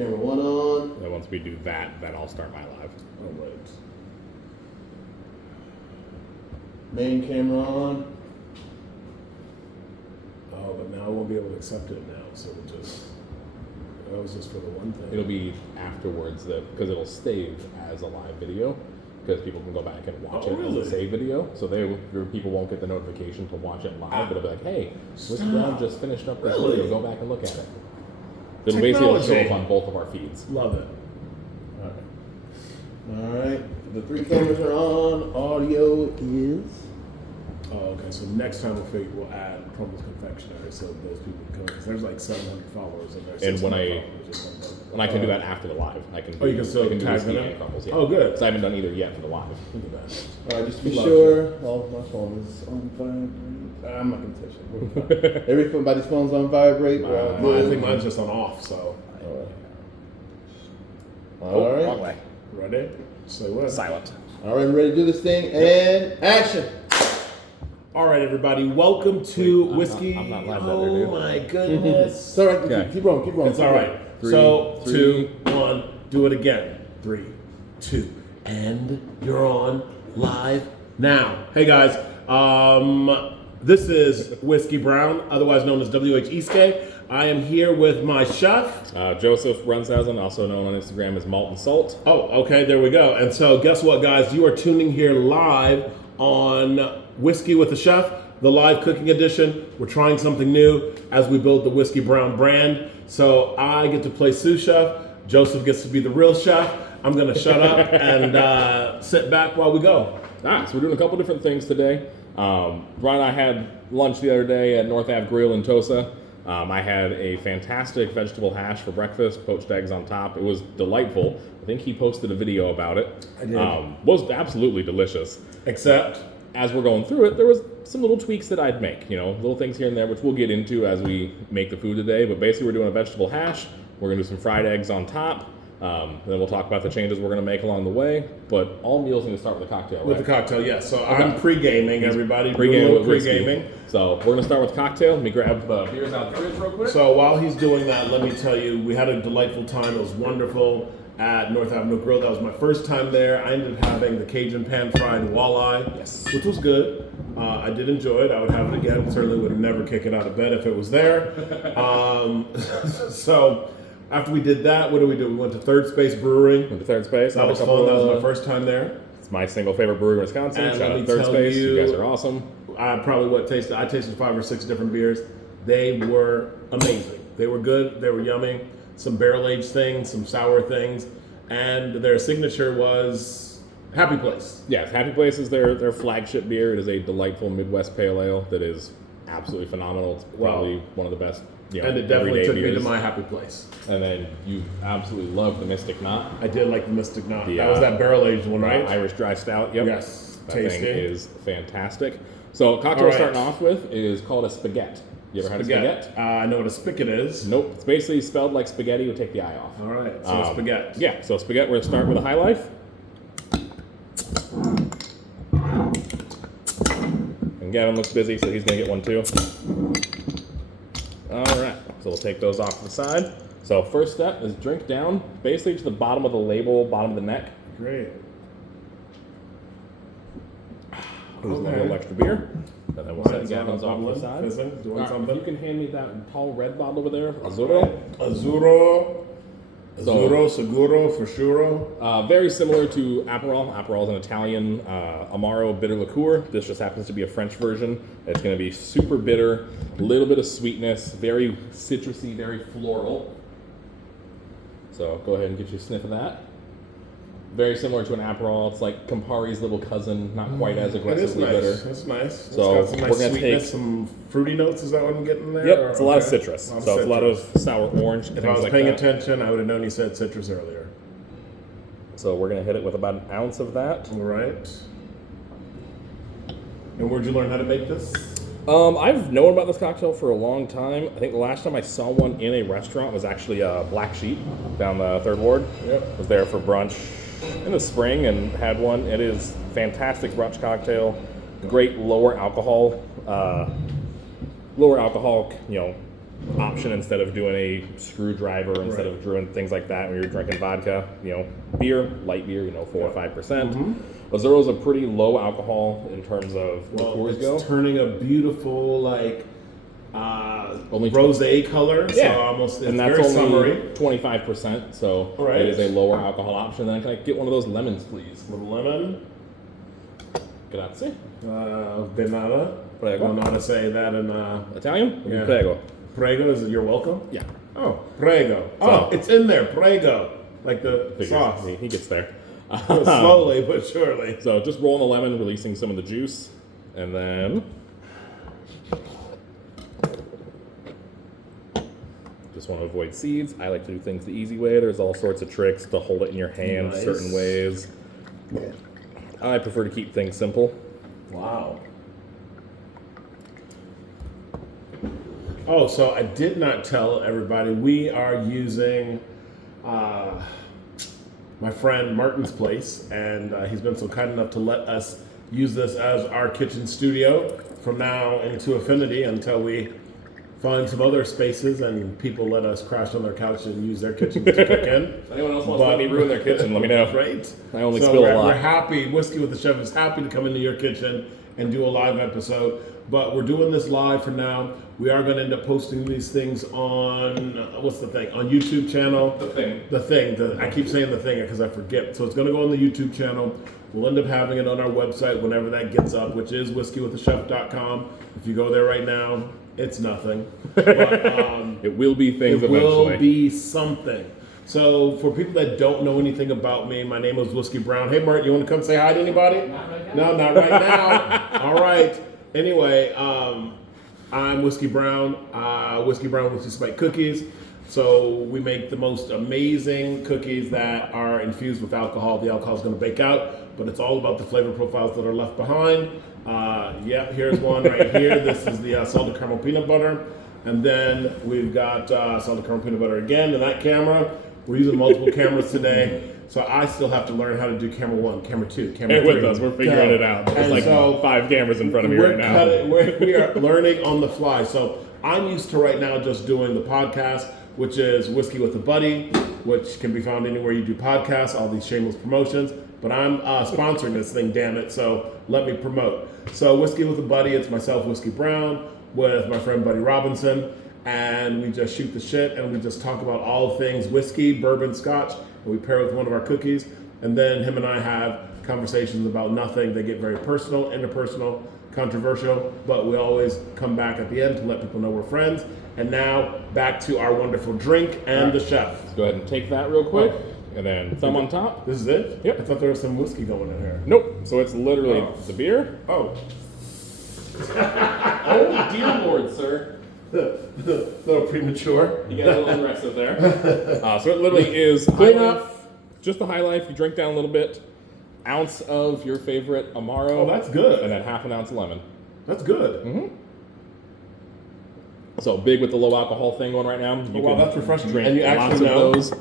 camera one on. And once we do that, then I'll start my live. All right. Main camera on. Oh, but now I won't be able to accept it now, so that was just for the one thing. It'll be afterwards because it'll save as a live video because people can go back and watch it as a save video. So people won't get the notification to watch it live, but it'll be like, hey, Whiskey Brown just finished up this video. Go back and look at it. It'll basically show up on both of our feeds. Love it. All right. The 3 cameras are on. Audio is. Oh, okay. So next time we'll add Crumble's Confectionery so those people can come because there's like 700 followers in there. And when I can do that after the live, I can. You can still do tag them and Crumbles, yeah. Oh, good. Because I haven't done either yet for the live. Look at that. All right, just to be sure. Oh, my phone is on vibrate. I'm not gonna touch it. Everybody's phone's on vibrate. I think mine's just on off. So. All right. Wrong way. Ready? Say what? Silent. All right, ready to do this thing and action. All right, everybody. Welcome to Whiskey. I'm not live that dude. Oh my goodness. It's all right. Keep going. It's all right. So 2, 1, do it again. 3, 2, and you're on live now. Hey guys, this is Whiskey Brown, otherwise known as WH Eastgate. I am here with my chef, Joseph Runshausen, also known on Instagram as Malt and Salt. Oh, okay, there we go. And so guess what, guys? You are tuning here live on Whiskey with the Chef, the live cooking edition. We're trying something new as we build the Whiskey Brown brand. So I get to play sous chef. Joseph gets to be the real chef. I'm going to shut up and sit back while we go. So we're doing a couple different things today. Brian and I had lunch the other day at North Ave Grill in Tosa. I had a fantastic vegetable hash for breakfast, poached eggs on top. It was delightful. I think he posted a video about it. I did. Was absolutely delicious. Except, as we're going through it, there was some little tweaks that I'd make, little things here and there, which we'll get into as we make the food today. But basically, we're doing a vegetable hash. We're going to do some fried eggs on top. Then we'll talk about the changes we're going to make along the way. But all meals need to start with a cocktail, right? with the cocktail, yes. So I'm pre-gaming, everybody. Pre-gaming. Pre-gaming. So we're going to start with cocktail. Let me grab the beers out of the fridge real quick. So while he's doing that, let me tell you, we had a delightful time. It was wonderful at North Avenue Grill. That was my first time there. I ended up having the Cajun pan-fried walleye, which was good. I did enjoy it. I would have it again. Certainly would never kick it out of bed if it was there. So after we did that, what did we do? We went to Third Space Brewing. Went to Third Space. That was fun. That was my first time there. It's my single favorite brewery in Wisconsin. And Shout let out me Third tell Space. you, You guys are awesome. I tasted 5 or 6 different beers. They were amazing. They were good. They were yummy. Some barrel-aged things, some sour things. And their signature was Happy Place. Yes, Happy Place is their flagship beer. It is a delightful Midwest pale ale that is absolutely phenomenal. It's probably one of the best, and it definitely took beers. me to my Happy Place. And then you absolutely love the Mystic Knot. I did like the Mystic Knot. That was that barrel-aged one, right? Irish dry stout. Yep. Yes. That Tasty. thing is fantastic. So cocktail we're starting off with is called a spaghetti. You ever had a spaghetti? I know what a spigot is. Nope. It's basically spelled like spaghetti. You take the I off. All right. So a spaghetti. Yeah. So spaghetti. We're gonna start with a high life. And Gavin looks busy, so he's gonna get one too. All right. So we'll take those off to the side. So first step is drink down, basically to the bottom of the label, bottom of the neck. Great. Here's a little extra beer. And then we'll set Gavin's off to the side. Doing something. You can hand me that tall red bottle over there, Azzurro. Azzurro, Seguro, for sure. Very similar to Aperol. Aperol is an Italian Amaro bitter liqueur. This just happens to be a French version. It's going to be super bitter, a little bit of sweetness, very citrusy, very floral. So go ahead and get you a sniff of that. Very similar to an Aperol. It's like Campari's little cousin, not quite as aggressively bitter. That's nice. So it's got some nice sweetness, some fruity notes. Is that what I'm getting there? Yep, it's a lot of citrus. So it's a lot of sour orange. If I was paying attention, I would have known you said citrus earlier. So we're going to hit it with about an ounce of that. All right. And where'd you learn how to make this? I've known about this cocktail for a long time. I think the last time I saw one in a restaurant was actually Black Sheep down the 3rd Ward. Yep. Was there for brunch in the spring and had one. It is fantastic brunch cocktail. Great lower alcohol, option instead of doing a screwdriver, instead of doing things like that when you're drinking vodka. You know, beer, light beer, 4 or 5%. Azuro's a pretty low alcohol in terms of liqueurs go. It's turning a beautiful Only rosé color, Yeah, so almost it's and that's very only summery. 25%. So Right. it is a lower alcohol option. Then can I get one of those lemons, please? Little lemon, Grazie. banana. I Prego. don't know how to say that in Italian? Yeah. Prego. prego. Is it you're welcome? Yeah. Oh, prego. Oh, So- it's in there, prego, like the Figures. sauce. He gets there. Slowly but surely. So just rolling the lemon, releasing some of the juice, and then just want to avoid seeds. I like to do things the easy way. There's all sorts of tricks to hold it in your hand Nice. certain ways. I prefer to keep things simple. Wow. Oh, so I did not tell everybody we are using my friend Martin's place, and he's been so kind enough to let us use this as our kitchen studio from now into Affinity until we find some other spaces and people let us crash on their couch and use their kitchen to cook in. If anyone else wants to let me ruin their kitchen, let me know. Right? I only so spill a lot. We're happy. Whiskey with the Chef is happy to come into your kitchen and do a live episode. But we're doing this live for now. We are going to end up posting these things on, what's the thing? On YouTube channel. The thing. I keep saying the thing because I forget. So it's going to go on the YouTube channel. We'll end up having it on our website whenever that gets up, which is whiskeywiththechef.com. If you go there right now, it's nothing. But, It will be things it eventually. will be something. So for people that don't know anything about me, my name is Whiskey Brown. Hey, Bart, you want to come say hi to anybody? No, not right now. All right. Anyway, I'm Whiskey Brown. Whiskey Brown Whiskey Spike Cookies. So we make the most amazing cookies that are infused with alcohol. The alcohol is going to bake out, but it's all about the flavor profiles that are left behind. Here's one right here. This is the salted caramel peanut butter. And then we've got salted caramel peanut butter again in that camera. We're using multiple cameras today. So I still have to learn how to do camera 1, camera 2, camera 3. Bear with us, we're figuring Go. it out. There's And like so 5 cameras in front of me right now. we are learning on the fly. So I'm used to right now just doing the podcast, which is Whiskey with a Buddy, which can be found anywhere you do podcasts, all these shameless promotions. But I'm sponsoring this thing, damn it, so let me promote. So Whiskey with a Buddy, it's myself, Whiskey Brown, with my friend Buddy Robinson, and we just shoot the shit and we just talk about all things whiskey, bourbon, scotch, and we pair with one of our cookies, and then him and I have conversations about nothing. They get very personal, interpersonal, controversial, but we always come back at the end to let people know we're friends. And now back to our wonderful drink and the chef. Let's go ahead and take that real quick, and then thumb on top. This is it? Yep. I thought there was some whiskey going in here. Nope. So it's literally Oh. the beer. Oh. Oh, dear Lord, sir. Little premature. You got a little aggressive there. So it literally is Clean high up. life, just the high life. You drink down a little bit, ounce of your favorite Amaro. Oh, that's good. And then half an ounce of lemon. That's good. Mm-hmm. So big with the low alcohol thing going right now. You wow, can that's refreshing. Drink And you lots actually know- of those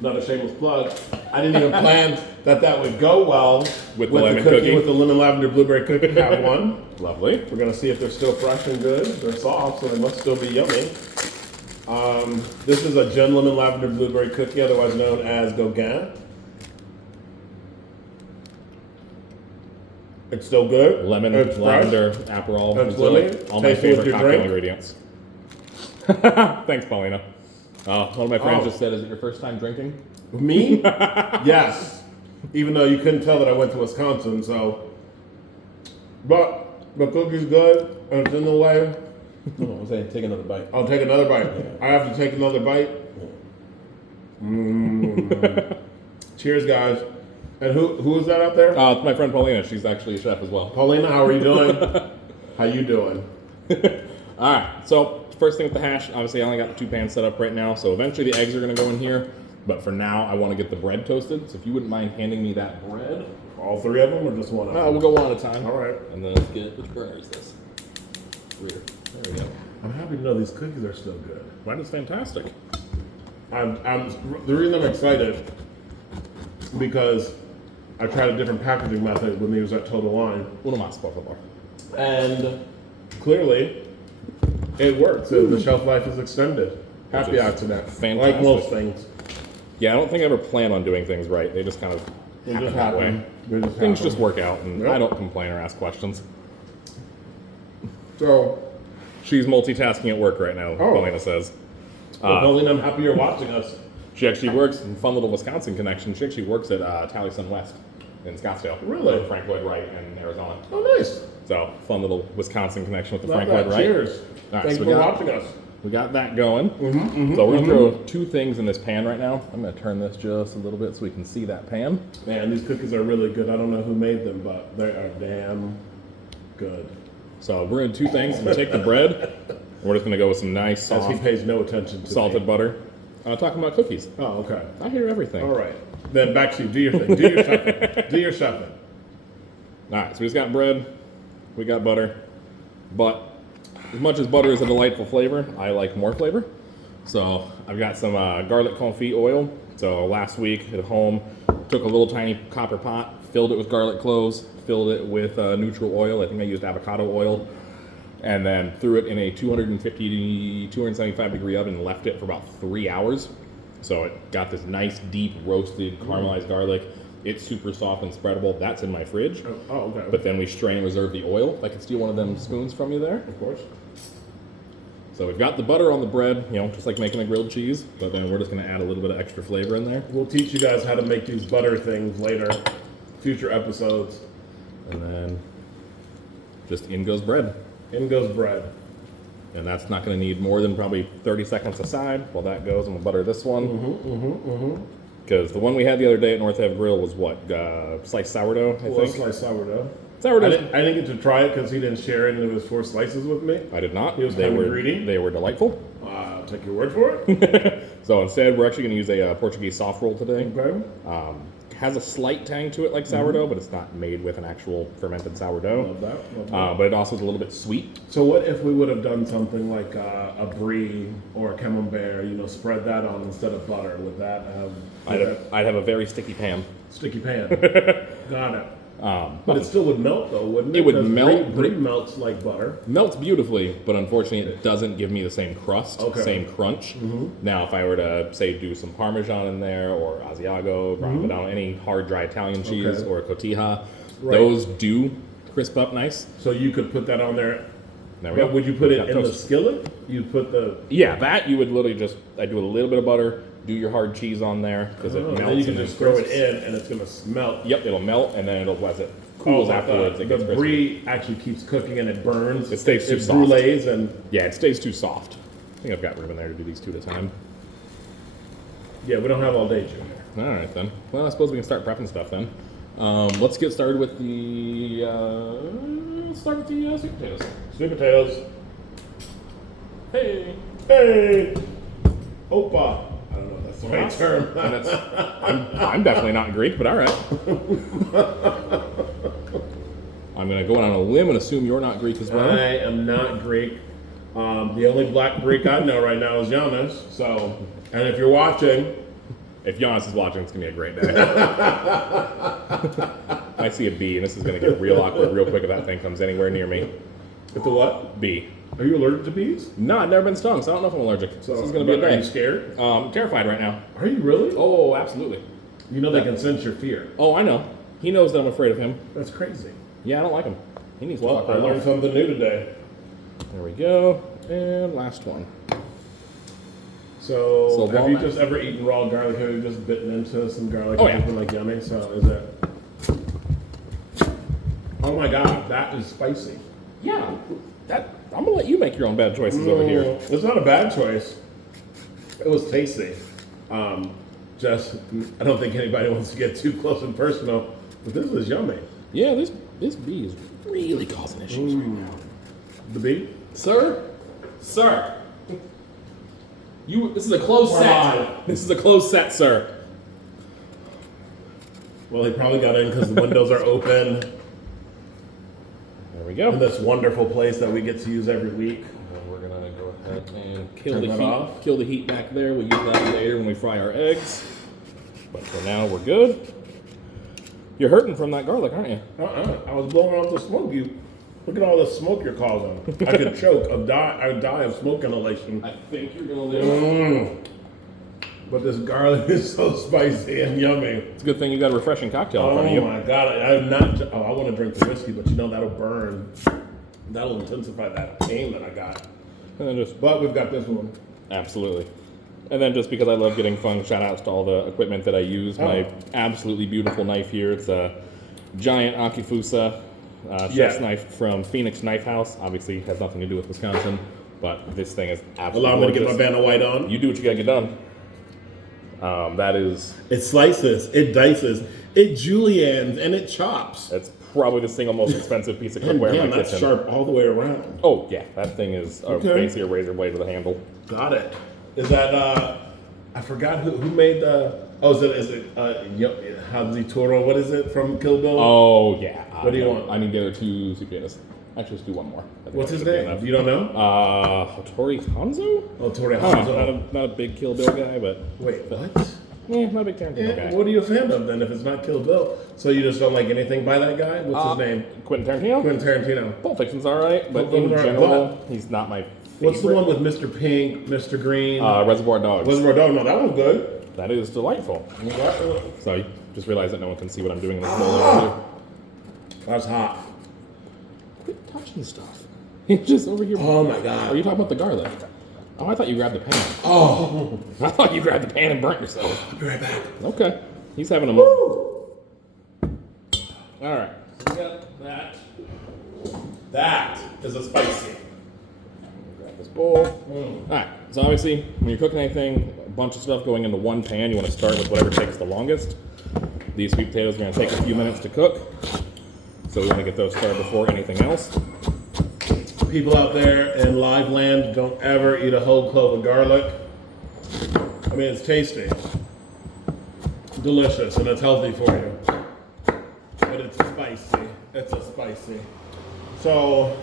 Not a shameless plug. I didn't even plan that would go well With the lemon cookie. With the lemon lavender blueberry cookie. Have one. Lovely. We're gonna see if they're still fresh and good. They're soft, so they must still be yummy. This is a gin lemon lavender blueberry cookie, otherwise known as Gauguin. It's still good. Lemon, It's fresh. lavender, Aperol. It's It's lemon. all my Tasty with favorite your cocktail drink. ingredients. Thanks, Paulina. One of my friends Oh. just said, "Is it your first time drinking?" Me? Yes. Even though you couldn't tell that I went to Wisconsin, so. But the cookie's good, and it's in the way. No, I'm saying take another bite. I'll take another bite. I have to take another bite. Cheers, guys. And who is that out there? It's my friend Paulina. She's actually a chef as well. Paulina, how are you doing? How you doing? All right. So first thing with the hash, obviously I only got the 2 pans set up right now. So eventually the eggs are going to go in here. But for now, I want to get the bread toasted. So if you wouldn't mind handing me that bread. All 3 of them or just one of them? We'll go one at a time. All right. And then let's get, which burner is this? Rear. There we go. I'm happy to know these cookies are still good. That is fantastic. The reason I'm excited because I tried a different packaging method when they was at Total Wine. Uno más, por favor. And clearly, It works. The shelf life is extended. Happy Which is accident. fantastic. Like most things. Yeah, I don't think I ever plan on doing things right. They just kind of They happen just that way. happen. They just Things happen. just work out, and Yep. I don't complain or ask questions. So, She's multitasking at work right now, Oh. Paulina says. Pauline, I'm happy you're watching us. She actually works in fun little Wisconsin connection. She actually works at Taliesin West in Scottsdale. Really? With Frank Lloyd Wright in Arizona. Oh, nice. So fun little Wisconsin connection with the Love Frank Lloyd that. Wright. Cheers. All right, Thanks so for we got- watching us. We got that going. So we're gonna throw 2 things in this pan right now. I'm gonna turn this just a little bit so we can see that pan. Man, these cookies are really good. I don't know who made them, but they are damn good. So we're gonna do 2 things. I'm gonna take the bread. And we're just gonna go with some nice As he soft pays no attention to salted me. butter. Talking about cookies. Oh, okay. I hear everything. All right. Then back to you. Do your thing. Do your shuffling. Do your shuffling. All right, so we just got bread, we got butter, but as much as butter is a delightful flavor, I like more flavor. So I've got some garlic confit oil. So last week at home, took a little tiny copper pot, filled it with garlic cloves, filled it with neutral oil. I think I used avocado oil, and then threw it in a 275 degree oven and left it for about 3 hours. So it got this nice, deep, roasted, caramelized garlic. It's super soft and spreadable. That's in my fridge. Oh, okay. But then we strain and reserve the oil. If I could steal one of them spoons from you there. Of course. So we've got the butter on the bread, you know, just like making a grilled cheese. But then we're just going to add a little bit of extra flavor in there. We'll teach you guys how to make these butter things later, future episodes. And then just in goes bread. In goes bread. And that's not going to need more than probably 30 seconds aside while that goes. And we'll butter this one. Because the one we had the other day at North Ave Grill was what? Sliced sourdough, I Well, think. sliced sourdough. Sourdough. I didn't get to try it because he didn't share any of his 4 slices with me. I did not. He was They kinda were greedy. They were delightful. I'll take your word for it. So instead, we're actually going to use a Portuguese soft roll today. Okay. Has a slight tang to it like sourdough, but it's not made with an actual fermented sourdough. Love that. Love that. But it also is a little bit sweet. So what if we would have done something like a brie or a camembert? You know, spread that on instead of butter. Would that have I'd have a very sticky pan. sticky pan? Got it. But it still would melt though, wouldn't it? It would 'Cause melt. Brie melts like butter. Melts beautifully, but unfortunately it doesn't give me the same crust, Okay. same crunch. Now, if I were to, say, do some Parmesan in there, or Asiago, Grana Padano, any hard, dry Italian cheese, Okay. or a cotija, Right. those do crisp up nice. So you could put that on there. There we go. But would you put it Got in the toast. skillet? You'd put the. Yeah, that you would literally just, I do a little bit of butter, do your hard cheese on there, because it melts. and then you can and just then throw it crisps. in, and it's gonna smell. Yep, it'll melt, and then it'll, as it cools afterwards, it gets the crispy. brie actually keeps cooking and it burns. It stays too it soft. brulees and Yeah, it stays too soft. I think I've got room in there to do these 2 at a time. yeah, we don't have all day, Junior. All right, then. Well, I suppose we can start prepping stuff then. Let's get started with the, let's start with the sweet potatoes. Sweet potatoes. Hey! Hey, Opa. I don't know if that's the right That's- term. And that's, I'm definitely not Greek, but all right. I'm going to go out on a limb and assume you're not Greek as well. I am not Greek. The only black Greek I know right now is Giannis. So, and if you're watching, If Giannis is watching, it's going to be a great day. I see a bee, and this is going to get real awkward real quick if that thing comes anywhere near me. if the what? Bee. Are you allergic to bees? No, I've never been stung, so I don't know if I'm allergic. So, this is going to be a Are you day. scared? Terrified right now. Are you really? Oh, absolutely. You know they can sense your fear. Oh, I know. He knows that I'm afraid of him. That's crazy. Yeah, I don't like him. He needs to Well, fuck I right learned off. something new today. There we go. And last one. So, So have you walnut. just ever eaten raw garlic? Have you just bitten into some garlic Oh, and yeah. been like yummy? So is it? Oh my god, that is spicy. Yeah. I'm going to let you make your own bad choices over here. It's not a bad choice. It was tasty. Just, I don't think anybody wants to get too close and personal, but this is yummy. Yeah, this bee is really causing issues right now. The bee? Sir? Sir? This is a closed We're set. live. This is a closed set, sir. Well, he probably got in because the windows are open There we in go. this wonderful place that we get to use every week. And we're gonna go ahead and kill Turn the that heat. off. Kill the heat back there. We'll use that later when we fry our eggs. But for now, we're good. You're hurting from that garlic, aren't you? I was blowing off the smoke. Look at all the smoke you're causing. I could choke. I'd die of smoke inhalation. I think you're gonna live. But this garlic is so spicy and yummy. It's a good thing you got a refreshing cocktail in front of Oh you. my god! I'm not. Oh, I want to drink the whiskey, but you know that'll burn. That'll intensify that pain that I got. And then just But we've got this one. absolutely. And then just because I love getting fun shout outs to all the equipment that I use, my absolutely beautiful knife here. It's a giant Akifusa chef's knife from Phoenix Knife House. Obviously has nothing to do with Wisconsin, but this thing is absolutely Allow me to get gorgeous. my Vanna White on. You do what you gotta get done. That is, It slices, it dices, it juliennes, and it chops. that's probably the single most expensive piece of And cookware in damn, my that's kitchen. sharp all the way around. Oh yeah, that thing is Okay. basically a razor blade with a handle. Got it. Is that I forgot who made the? Oh, is it Hanzi Toro? What is it from Kill Bill? Oh yeah. What do you want? I need to get her 2 zucchinis. Actually, let's do one more. I think What's that his should be name? enough. You don't know? Hattori Hanzo? Oh, Tori Huh, Hanzo. not a big Kill Bill guy, but Wait, what? not a big Tarantino guy. What are you a fan of then? If it's not Kill Bill, so you just don't like anything by that guy? What's his name? Quentin Tarantino? Quentin Tarantino. Pulp Fiction's alright, but Pulp in Fiction's alright, general, he's not my favorite. What's the one with Mr. Pink, Mr. Green? Reservoir Dogs. Reservoir Dog? No, that one's good. That is delightful. So I just realized that no one can see what I'm doing in this Ah. bowl. That's hot. Quit touching stuff. You're just over here. Oh my Are god. you talking about the garlic? Oh, I thought you grabbed the pan. Oh, I thought you grabbed the pan and burnt yourself. I'll be right back. Okay. He's having a moment. All right. We got that. That is a spicy. Grab this bowl. All right. So obviously, when you're cooking anything, a bunch of stuff going into one pan, you want to start with whatever takes the longest. These sweet potatoes are going to take a few minutes to cook, so we want to get those started before anything else. People out there in live land, don't ever eat a whole clove of garlic. I mean, it's tasty, delicious, and it's healthy for you. But it's spicy. It's a spicy. So,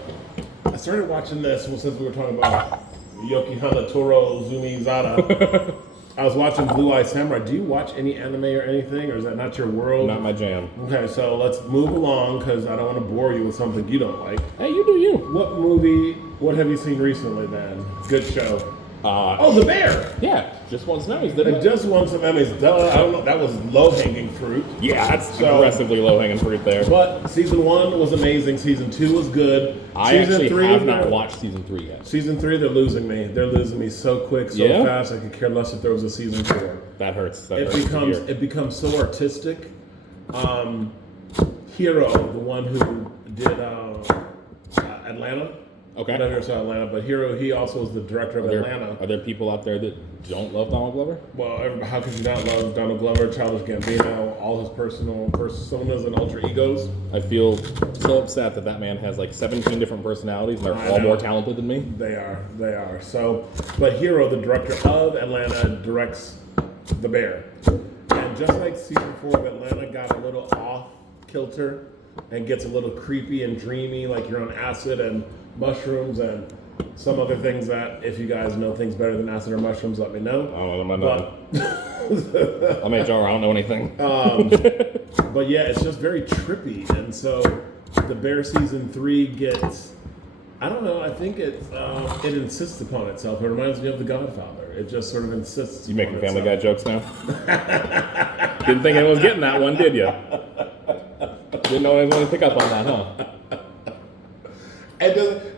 I started watching this since we were talking about Yokihana Toro Zumizada. I was watching Blue Eye Samurai. Do you watch any anime or anything, or is that not your world? Not my jam. Okay, so let's move along because I don't want to bore you with something you don't like. Hey, you do you. What have you seen recently then? Good show. Uh, Oh, The Bear! yeah, just won some Emmys, didn't It it? just won some Emmys. Duh, I don't know, that was low-hanging fruit. Yeah, that's So- aggressively low-hanging fruit there. But season 1 was amazing. Season 2 was good. I season actually have not they're- watched season 3 yet. Season 3, they're losing me. They're losing me so quick, so Yeah? fast. I could care less if there was a season 4. That hurts. That It hurts to becomes hear. it becomes so artistic. Hero, the one who did Atlanta. Okay. I never saw Atlanta, but Hero, he also is the director of Atlanta. Are there people out there that don't love Donald Glover? Well, how could you not love Donald Glover, Childish Gambino, all his personal personas and alter egos? I feel so upset that man has like 17 different personalities and they're I all know. more talented than me. They are. So, but Hero, the director of Atlanta, directs The Bear. And just like season 4 of Atlanta got a little off kilter and gets a little creepy and dreamy, like you're on acid and mushrooms and some other things that, if you guys know things better than acid or mushrooms, let me know. I don't know. But I'm HR. I don't know anything. But yeah, it's just very trippy, and so The Bear season 3 gets, I don't know, I think it insists upon itself. It reminds me of The Godfather. It just sort of insists. You making upon Family Guy itself. jokes now? Didn't think anyone was getting that one, did you? Didn't know anyone was going to pick up on that, huh?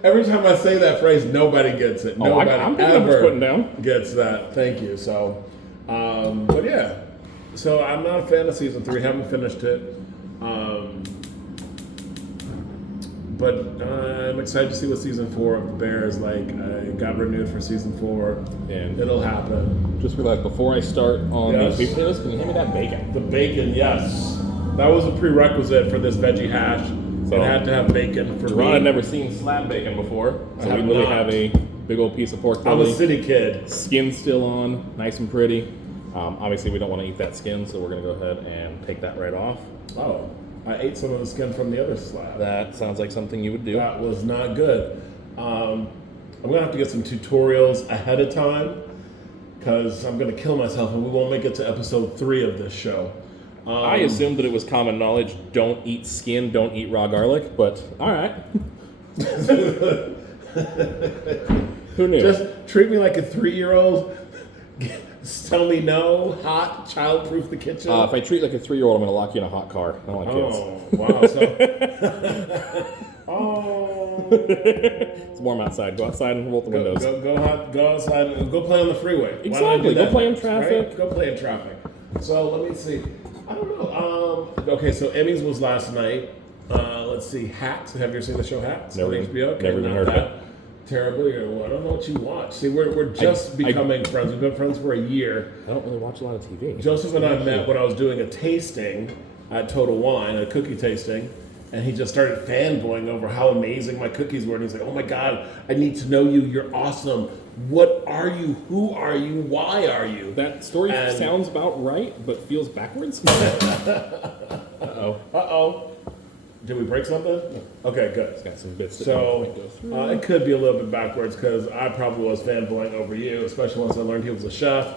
Every time I say that phrase, nobody gets it. Oh, Nobody I'm picking up what you're putting down. gets that. Thank you. So, but yeah. So I'm not a fan of season 3. Haven't finished it. But I'm excited to see what season 4 of The Bear is like. I got renewed for season 4. And It'll happen. just realized before I start on Yes. these potatoes, can you hand me that bacon? The bacon, yes. That was a prerequisite for this veggie hash. So- It had to have bacon for Ron me. had never seen slab bacon before, so I we have literally not. have a big old piece of pork I'm a belly. city kid. Skin still on, nice and pretty. Obviously, we don't want to eat that skin, so we're going to go ahead and take that right off. Oh, I ate some of the skin from the other slab. That sounds like something you would do. That was not good. I'm gonna have to get some tutorials ahead of time because I'm gonna kill myself and we won't make it to episode 3 of this show. I assumed that it was common knowledge, don't eat skin, don't eat raw garlic, but all right. Who knew? Just treat me like a 3-year-old. Tell me no, hot, child-proof the kitchen. If I treat like a 3-year-old, I'm going to lock you in a hot car. I don't like kids. Oh, wow. So, oh. It's warm outside. Go outside and roll the windows. Go outside and go play on the freeway. Why don't I Exactly. do Go that play in next, traffic. right? Go play in traffic. So let me see. I don't know. Okay, so Emmys was last night. Let's see. Hacks. Have you ever seen the show Hacks Never on even- HBO? Okay, never even not heard of that. Terribly. I don't know what you watch. See, we're just becoming friends. We've been friends for a year. I don't really watch a lot of TV. Joseph and I met when I was doing a tasting at Total Wine, a cookie tasting, and he just started fanboying over how amazing my cookies were. And he's like, "Oh my God, I need to know you. You're awesome. What are you? Who are you? Why are you?" That story And- sounds about right, but feels backwards. Uh-oh. Uh-oh. Did we break something? Okay, good. Got some bits that So might go through. it could be a little bit backwards because I probably was fanboying over you, especially once I learned he was a chef.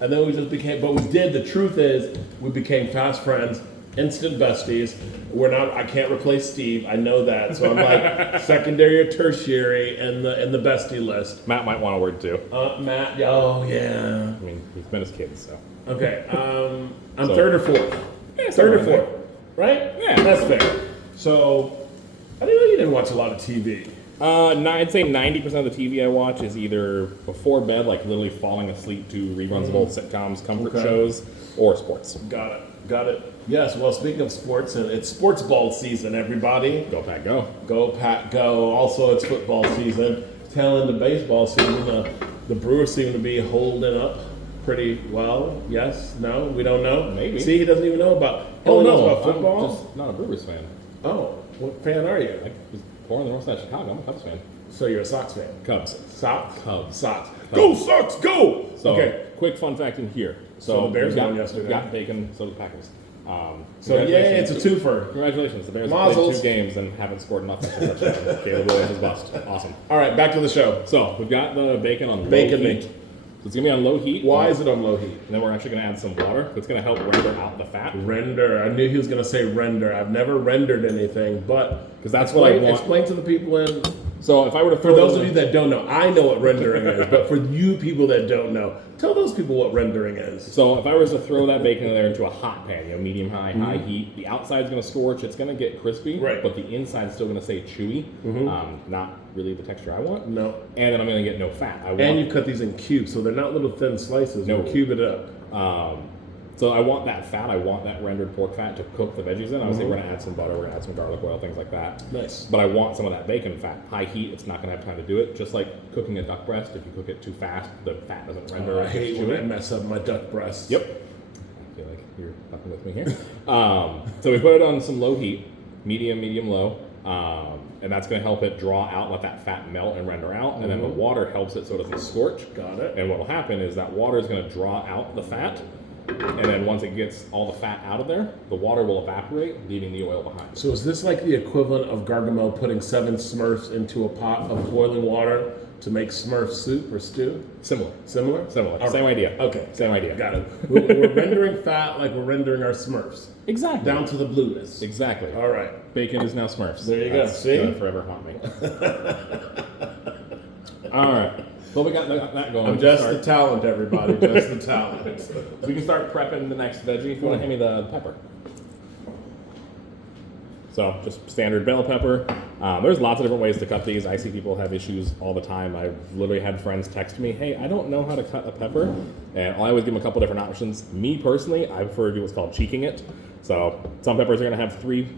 And then we just became, but we did, the truth is, we became fast friends, instant besties. We're not, I can't replace Steve, I know that. So I'm like secondary or tertiary in the bestie list. Matt might want a word too. Matt, oh yeah. I mean, he's been his kid, so. Okay, I'm So- third or fourth. Yeah, Third or something like fourth, right? Yeah. That's fair. So, I didn't know you didn't watch a lot of TV. I'd say 90% of the TV I watch is either before bed, like literally falling asleep to reruns of old sitcoms, comfort Okay. shows, or sports. Got it. Yes, well, speaking of sports, it's sports ball season, everybody. Go Pack, go. Go, Pat, go. Also, it's football season. Tail end of baseball season. The Brewers seem to be holding up pretty well. Yes? No? We don't know? Maybe. See, he doesn't even know about, he only knows about football? I'm just not a Brewers fan. Oh, what fan are you? I was born in the north side of Chicago. I'm a Cubs fan. So you're a Sox fan. Cubs. Sox? Cubs. Sox. Cubs. Go, Sox, go! So, Okay. quick fun fact in here. So the Bears we've won yesterday. We've got bacon, so the Packers. So, yay, it's a congratulations. twofer. Congratulations. The Bears have played Mazzles. 2 games and haven't scored enough for touchdown. Caleb Williams is bust. Awesome. All right, back to the show. So, we've got the bacon on Bacon low meat. heat. So it's going to be on low heat. Why is it on low heat? And then we're actually going to add some water. That's going to help render out the fat. Render. I knew he was going to say render. I've never rendered anything, but 'Cause that's what I want. Explain to the people in. So if I were to For throw those of you that don't know, I know what rendering is, but for you people that don't know, tell those people what rendering is. So if I was to throw that bacon in there into a hot pan, medium high, high heat, the outside's going to scorch. It's going to get crispy, Right. but the inside's still going to stay chewy. Not really the texture I want. No. And then I'm going to get no fat. I want, And you cut these in cubes, so they're not little thin slices. No. You cube it up. So I want that fat. I want that rendered pork fat to cook the veggies in. Obviously, we're going to add some butter. We're going to add some garlic oil, things like that. Nice. But I want some of that bacon fat. High heat, it's not going to have time to do it. Just like cooking a duck breast, if you cook it too fast, the fat doesn't render. I hate when chewy. I mess up my duck breasts. Yep. I feel like you're fucking with me here. So we put it on some low heat, medium, low. And that's going to help it draw out, let that fat melt and render out. And then the water helps it so it doesn't scorch. Got it. And what will happen is that water is going to draw out the fat. And then once it gets all the fat out of there, the water will evaporate, leaving the oil behind. So is this like the equivalent of Gargamel putting 7 Smurfs into a pot of boiling water to make Smurf soup or stew? Similar. Similar? Similar. All Same right. idea. Okay. Same idea. Got it. We're rendering fat like we're rendering our Smurfs. Exactly. Down to the blueness. Exactly. All right. Bacon is now Smurfs. There you go. That's See? gonna forever haunt me. All right. Well, we got that going. I'm We can just start- the talent, everybody. Just the talent. We can start prepping the next veggie. If you want to hand me the pepper. So just standard bell pepper. There's lots of different ways to cut these. I see people have issues all the time. I've literally had friends text me, "Hey, I don't know how to cut a pepper," and I always give them a couple different options. Me personally, I prefer to do what's called cheeking it. So some peppers are going to have 3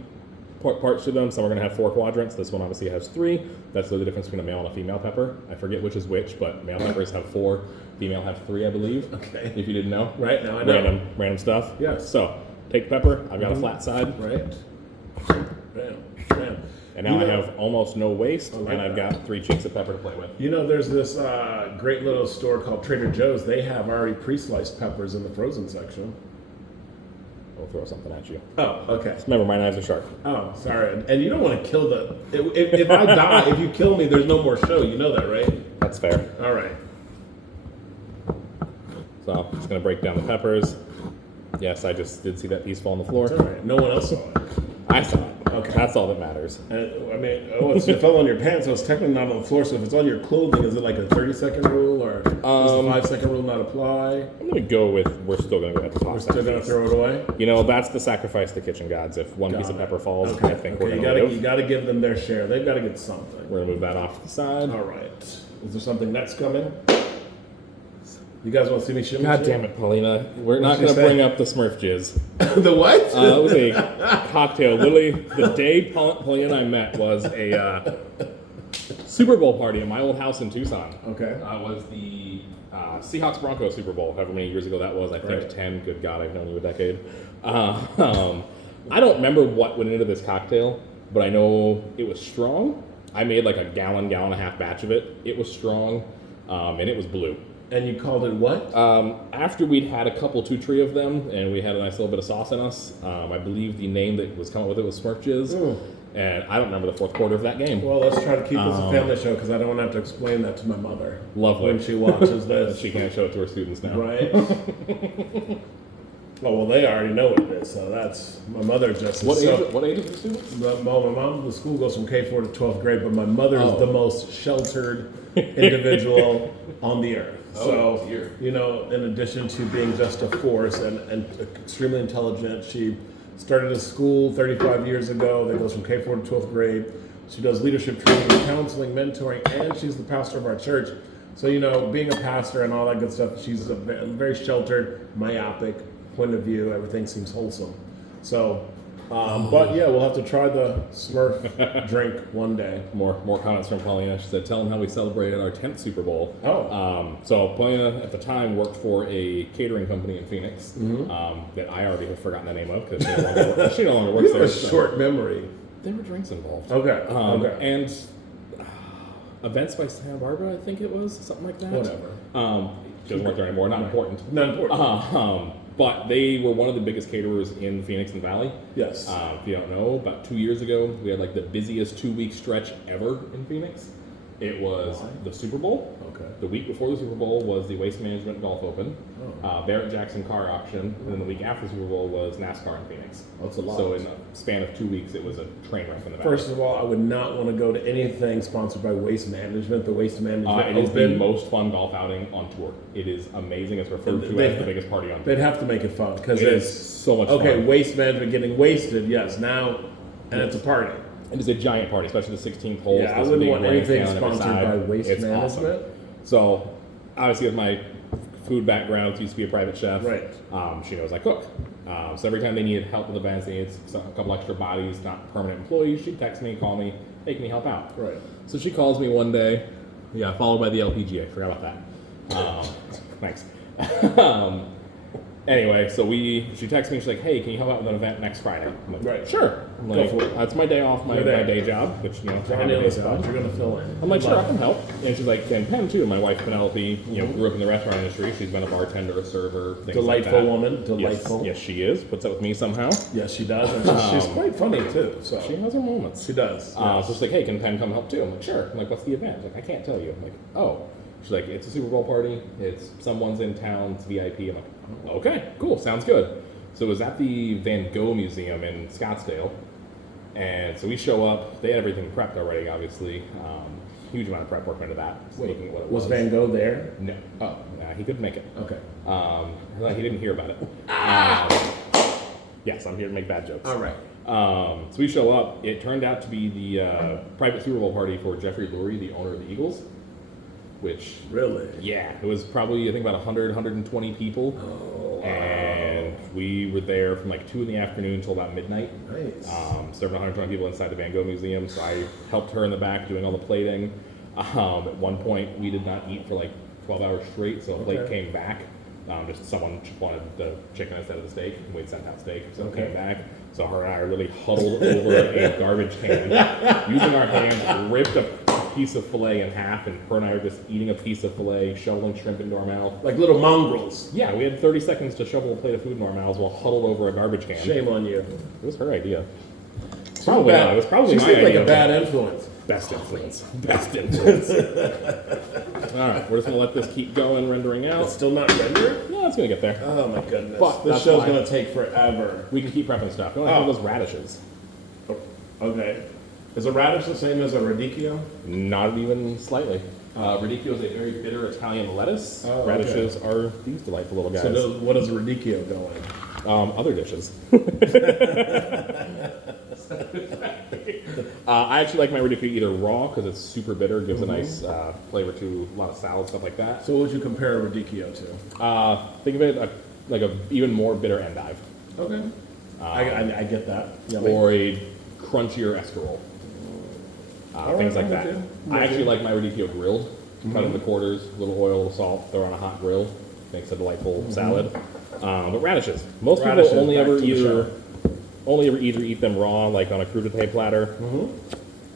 parts to them. Some are going to have 4 quadrants. This one obviously has 3. That's the difference between a male and a female pepper. I forget which is which, but male peppers have 4, female have 3, I believe. Okay. If you didn't know. Right, now I know. Random stuff. Yes. So take the pepper. I've got a flat side. Right? Bam. And now You I know- have almost no waste, like and I've that. got 3 cheeks of pepper to play with. You know, there's this great little store called Trader Joe's. They have already pre-sliced peppers in the frozen section. I'll throw something at you. Oh, okay. Remember, my knives are sharp. Oh, sorry. And you don't want to kill the... If I die, if you kill me, there's no more show. You know that, right? That's fair. All right. So I'm just going to break down the peppers. Yes, I just did see that piece fall on the floor. It's all right. No one else saw it. I saw it. Okay. That's all that matters. I mean, it fell on your pants, so it's technically not on the floor. So if it's on your clothing, is it like a 30-second rule, or does the 5-second rule not apply? I'm gonna go with we're still gonna go at the top. We're still gonna throw it away. You know, that's the sacrifice to kitchen gods. If one piece of pepper falls, Okay. I think we're you gonna gotta live. you gotta give them their share. They've got to get something. We're gonna move that off to the side. All right. Is there something next coming? You guys want to see me shimmy? God damn it, Paulina. We're not What'd gonna she bring say? up the Smurf jizz. The what? It was a cocktail. Literally, the day Paulina and I met was a Super Bowl party at my old house in Tucson. Okay. Was the Seahawks Broncos Super Bowl, however many years ago that was. I think Right. 10. Good God, I've known you a decade. I don't remember what went into this cocktail, but I know it was strong. I made like a gallon and a half batch of it. It was strong, and it was blue. And you called it what? After we'd had a couple, 2-3 of them, and we had a nice little bit of sauce in us, I believe the name that was coming with it was Smurf Jizz. And I don't remember the fourth quarter of that game. Well, let's try to keep this a family show because I don't want to have to explain that to my mother. Lovely. When she watches this. She can't show it to her students now. Right? well, they already know what it is, so that's my mother just. What so, age? What age are the students? Well, my mom, the school goes from K4 to 12th grade, but my mother is Oh. the most sheltered individual on the earth. Oh, So, dear. you know, in addition to being just a force and extremely intelligent, she started a school 35 years ago that goes from K4 to 12th grade. She does leadership training, counseling, mentoring, and she's the pastor of our church. So, you know, being a pastor and all that good stuff, she's a very sheltered, myopic point of view. Everything seems wholesome. So, but yeah, we'll have to try the Smurf drink one day. More comments from Paulina. She said, "Tell them how we celebrated our 10th Super Bowl." Oh. So Paulina at the time worked for a catering company in Phoenix that I already have forgotten the name of because she no longer works You have there. a so- short memory. There were drinks involved. Okay. Okay. And events by Santa Barbara, I think it was something like that. Whatever. She doesn't work there anymore. Not important. Not important. But they were one of the biggest caterers in Phoenix and Valley. Yes. If you don't know, about 2 years ago, we had like the busiest 2-week stretch ever in Phoenix. It was the Super Bowl. Okay. The week before the Super Bowl was the Waste Management Golf Open, Barrett Jackson car auction, and then the week after the Super Bowl was NASCAR in Phoenix. That's a lot. So in a span of 2 weeks, it was a train wreck in the Valley. First of all, I would not want to go to anything sponsored by Waste Management. The Waste Management It is the Open. most fun golf outing on tour. It is amazing. It's referred to They- as the biggest party on tour. They'd have to make it fun because It is it's so much okay. fun. Waste Management getting wasted, yes. Now, and it's a party. It is a giant party, especially the 16th hole. Yeah, I wouldn't want anything sponsored by Waste It's Management. awesome. So, obviously, with my food background, used to be a private chef. Right. She knows I cook. So every time they needed help with events, they needed a couple extra bodies, not permanent employees, she'd text me, call me, hey, can you help out? Right. So she calls me one day. Yeah, followed by the LPGA. Forgot about that. Thanks. Anyway, so she texts me. She's like, "Hey, can you help out with an event next Friday?" I'm like, Right. Sure. I'm like, for it. That's my day off, my You're there. day job, which I have Johnny a on day the spot. job. You're gonna fill in. I'm like, sure, I can help. And she's like, and Pam too. My wife Penelope, grew up in the restaurant industry. She's been a bartender, a server, things Delightful like that. woman. Yes, Delightful. yes, she is. Puts up with me somehow. Yes, she does. And she's quite funny too. So She has her moments. she does. So she's like, hey, can Pam come help too? I'm like, sure. I'm like, what's the event? She's like, I can't tell you. I'm like, oh. She's like, it's a Super Bowl party. It's someone's in town. It's VIP. I'm like, okay, cool. Sounds good. So it was at the Van Gogh Museum in Scottsdale. And so we show up. They had everything prepped already, obviously. Huge amount of prep work into that. Just looking at what it Was Van Gogh there? No. Oh. He couldn't make it. Okay. He didn't hear about it. Yes, I'm here to make bad jokes. All right. So we show up. It turned out to be the private Super Bowl party for Jeffrey Lurie, the owner of the Eagles. Which, Really? yeah, it was probably, I think, about 100, 120 people. Oh, wow. And we were there from like 2 in the afternoon until about midnight. Nice. Serving 120 people inside the Van Gogh Museum. So I helped her in the back doing all the plating. At one point, we did not eat for like 12 hours straight, so a plate Okay. came back. Just someone wanted the chicken instead of the steak, and we'd sent out steak, so it came back. So her and I really huddled over a garbage can, using our hands, ripped a piece of filet in half, and her and I were just eating a piece of filet, shoveling shrimp into our mouth. Like little mongrels. Yeah, we had 30 seconds to shovel a plate of food into our mouths while huddled over a garbage can. Shame on you. It was her idea. Probably not. It was probably She my seems like idea. a bad influence. Best influence. Best influence. All right, we're just gonna let this keep going, rendering out. It's still not rendered? No, it's gonna get there. Oh my goodness. But this that's show's why- going to take forever. We can keep prepping stuff. You want to Oh. those radishes? Okay. Is a radish the same as a radicchio? Not even slightly. Radicchio is a very bitter Italian lettuce. Oh, okay. Radishes are these delightful little guys. So what does a radicchio go in? Other dishes. I actually like my radicchio either raw because it's super bitter, gives a nice flavor to a lot of salad, stuff like that. So what would you compare a radicchio to? Think of it like a even more bitter endive. Okay. I get that. Yummy. Or a crunchier escarole. Things like that. I actually like my radicchio grilled. Cut into quarters, a little oil, a little salt, throw on a hot grill. Makes a delightful salad. But radishes. Most Radishes, people only back ever to the either eat them raw, like on a crudité platter,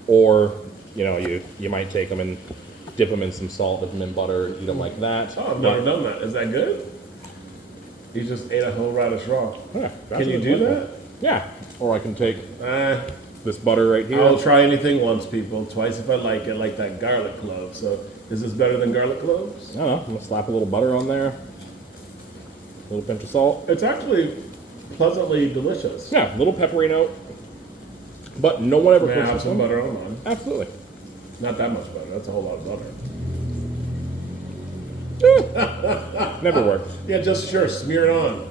or you might take them and dip them in some salt, dip them in butter, and eat them like that. Oh, I've never done that. Is that good? You just ate a whole radish raw. Yeah, that's Can you what do it's like. that? Yeah. Or I can take this butter right here. I'll try anything once, people. Twice if I like it, like that garlic clove. So is this better than garlic cloves? I don't know. I'm gonna slap a little butter on there. A little pinch of salt. It's actually pleasantly delicious. Yeah, a little peppery note. But no one ever May I puts have this some one. butter on mine? Absolutely. Not that much butter. That's a whole lot of butter. Never worked. Yeah, just sure. Smear it on.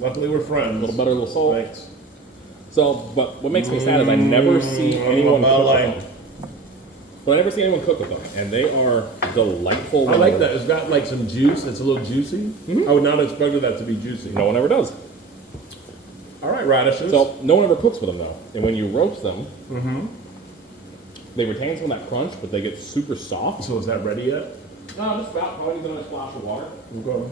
Luckily, we're friends. A little butter, a little salt. Thanks. So, but what makes me sad is I never see anyone cook like. with them. But I never see anyone cook with them, and they are delightful. I like that. It's got like some juice. It's a little juicy. I would not have expected that to be juicy. No one ever does. All right, radishes. So no one ever cooks with them though, and when you roast them, they retain some of that crunch, but they get super soft. So is that ready yet? No, just about probably give it a splash of water. Okay.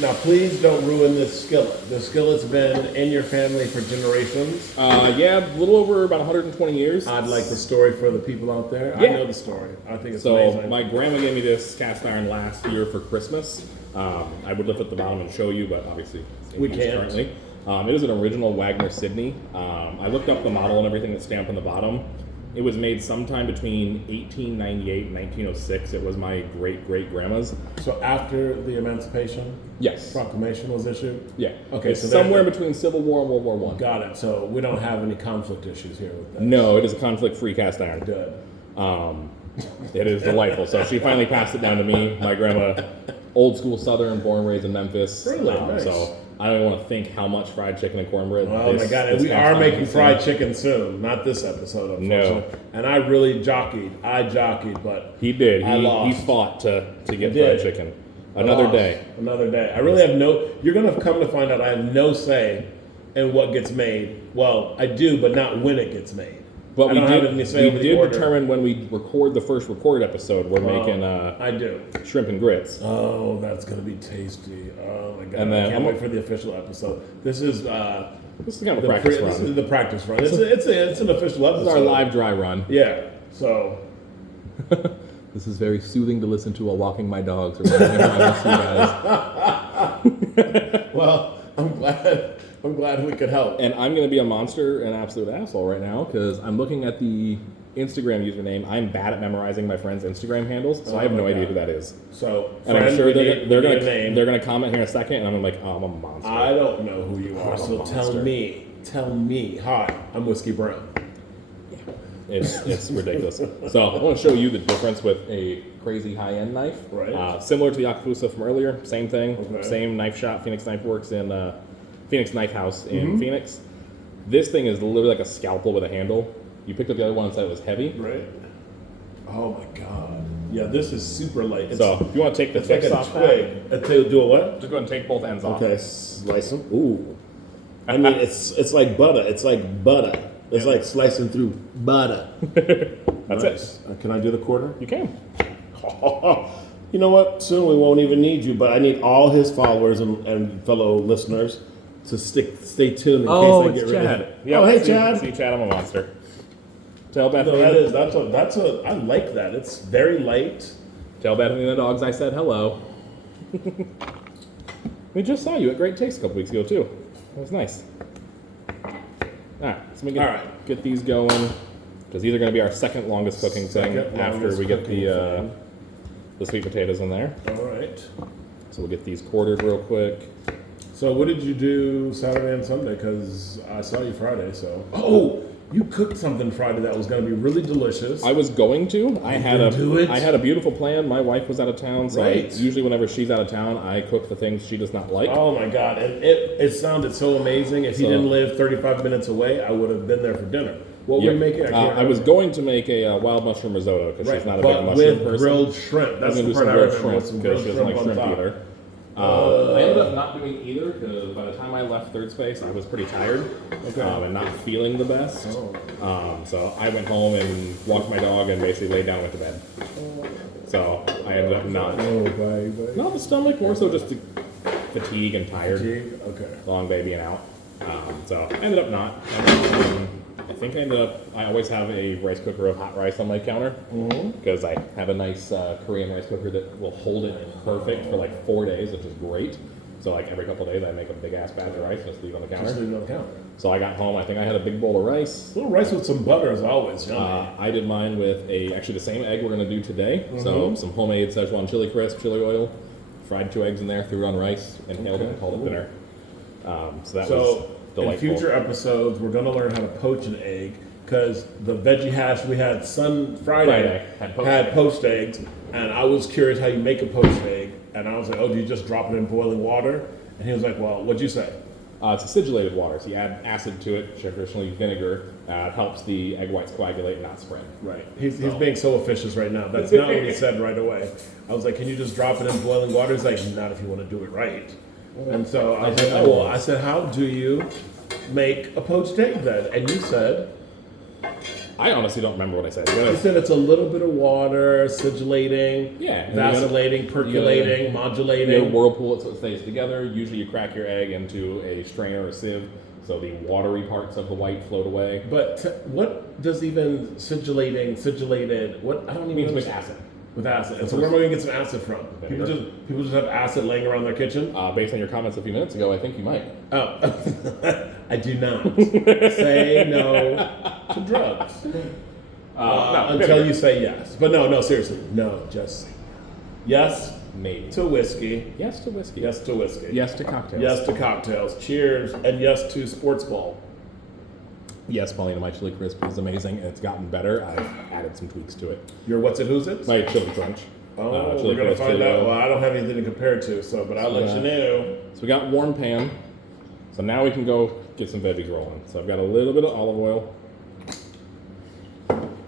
Now, please don't ruin this skillet. The skillet's been in your family for generations. Yeah, a little over about 120 years. I'd like the story for the people out there. I Yeah. know the story. I think it's So amazing. my grandma gave me this cast iron last year for Christmas. I would lift at the bottom and show you, but obviously it's in We use can't. currently. It is an original Wagner Sydney. I looked up the model and everything that's stamped on the bottom. It was made sometime between 1898 and 1906. It was my great-great-grandma's. So after the Emancipation Yes. Proclamation was issued? Yeah. Okay, It's so somewhere that- between Civil War and World War One. Got it. So we don't have any conflict issues here with that. No, it is a conflict-free cast iron. Good. It is delightful. So she finally passed it down to me. My grandma, old school Southern, born and raised in Memphis. Really? Nice. So I don't even want to think how much fried chicken and cornbread. Oh my God! And this we cast are iron making has fried seen. chicken soon. Not this episode, unfortunately. No. And I really jockeyed. I jockeyed, but He did. I He lost. fought to get did. fried chicken. I Another lost. day. Another day. I really have no. You're gonna come to find out I have no say in what gets made. Well, I do, but not when it gets made. But I we don't have any did, say we over the did order. determine when we record the first recorded episode, we're making I do. shrimp and grits. Oh, that's gonna be tasty. Oh my God! And then I can't I'm- wait for the official episode. This is This is kind of a practice this run. is the practice run. It's an official episode. This is our live dry run. Yeah. So This is very soothing to listen to while walking my dogs or whenever I miss you guys. well, I'm glad we could help. And I'm going to be a monster and absolute asshole right now because I'm looking at the Instagram username. I'm bad at memorizing my friends' Instagram handles, so I have Oh no my idea God. who that is. So, And I'm friend, sure we they're need going a name. to comment here in a second, and I'm like, oh, I'm a monster. I don't know who you are, I'm a so tell monster. me. Tell me. Hi, I'm Whiskey Brown. It's ridiculous. So I want to show you the difference with a crazy high-end knife. Right. Similar to the Akafusa from earlier, same thing, Okay. same knife shop. Phoenix Knife Works in Phoenix Knife House in Mm-hmm. Phoenix. This thing is literally like a scalpel with a handle. You picked up the other one and said it was heavy. Right. Oh my God. Yeah, this is super light. It's, So if you want to take the it's like tips a off that, twig. Do a what? just go ahead and take both ends off. Okay, slice them. Ooh. I mean, it's like butter. It's like butter. It's like slicing through butter. That's Nice. Can I do the quarter? it. You can. You know what? Soon we won't even need you, but I need all his followers and fellow listeners to stay tuned in case I get rid of it. Yep, Oh, hey, see, Chad. See, Chad, I'm a monster. Tell Bethany. No, that's a. I like that. It's very light. Tell Bethany and the dogs I said hello. We just saw you at Great Taste a couple weeks ago too. That was nice. All right, so we get these going because these are going to be our second longest cooking thing Second after longest we get cooking thing. the sweet potatoes in there. All right. So we'll get these quartered real quick. So what did you do Saturday and Sunday? Because I saw you Friday. So you cooked something Friday that was going to be really delicious. I was going to. I had a a beautiful plan. My wife was out of town, so Right. usually whenever she's out of town, I cook the things she does not like. Oh my God! And it sounded so amazing. If you didn't live 35 minutes away, I would have been there for dinner. What were you making? I was going to make a wild mushroom risotto because she's not a big but mushroom with person. grilled shrimp. That's I'm the gonna do part some I grilled remember. shrimp With some because grilled she doesn't like on shrimp top. either. I ended up not doing either because by the time I left third space, I was pretty tired and not feeling the best. So I went home and walked my dog and basically laid down and went to bed. So I ended up not the stomach, more so just the fatigue and tired. Okay. Long baby and out. So I ended up not. I think I always have a rice cooker of hot rice on my counter because I have a nice Korean rice cooker that will hold it perfect for like 4 days, which is great. So like every couple of days I make a big ass batch of rice and just leave it on the counter. Just leave it on the counter. So I got home, I think I had a big bowl of rice. A little rice with some butter is always yummy. I did mine with actually the same egg we're going to do today. So some homemade Szechuan chili crisp, chili oil, fried 2 eggs in there, threw it on rice, inhaled it, and called it dinner. So that was in delightful. future episodes, we're going to learn how to poach an egg because the veggie hash we had Friday had poached eggs, and I was curious how you make a poached egg, and I was like, oh, do you just drop it in boiling water? And he was like, well, what'd you say? It's acidulated water, so you add acid to it, traditionally vinegar. It helps the egg whites coagulate and not spread. Right. He's being so officious right now. That's not what he said right away. I was like, can you just drop it in boiling water? He's like, not if you want to do it right. And so I was like, oh, well, I said, how do you make a poached egg then? And you said... I honestly don't remember what I said. You said it's a little bit of water, sigillating, vacillating, percolating, modulating. You whirlpool it so it stays together. Usually you crack your egg into a strainer or sieve so the watery parts of the white float away. But what does even sigilated, what, I don't even Means with understand. acid. With acid. And so where am I going to get some acid from? People just have acid laying around their kitchen? Based on your comments a few minutes ago, I think you might. Oh. I do not. Say no to drugs. Until you say yes. But no, seriously. No, just yes Maybe. to whiskey. Yes to whiskey. Yes to whiskey. Yes to cocktails. Yes to cocktails. Cheers. And yes to sports ball. Yes, Paulina, my chili crisp is amazing, and it's gotten better. I've added some tweaks to it. Your what's it, who's it? My chili crunch. Oh, chili we're going to crunch, find chili out. oil. Well, I don't have anything to compare it to, so, but I'll let you know. So we got warm pan. So now we can go get some veggies rolling. So I've got a little bit of olive oil.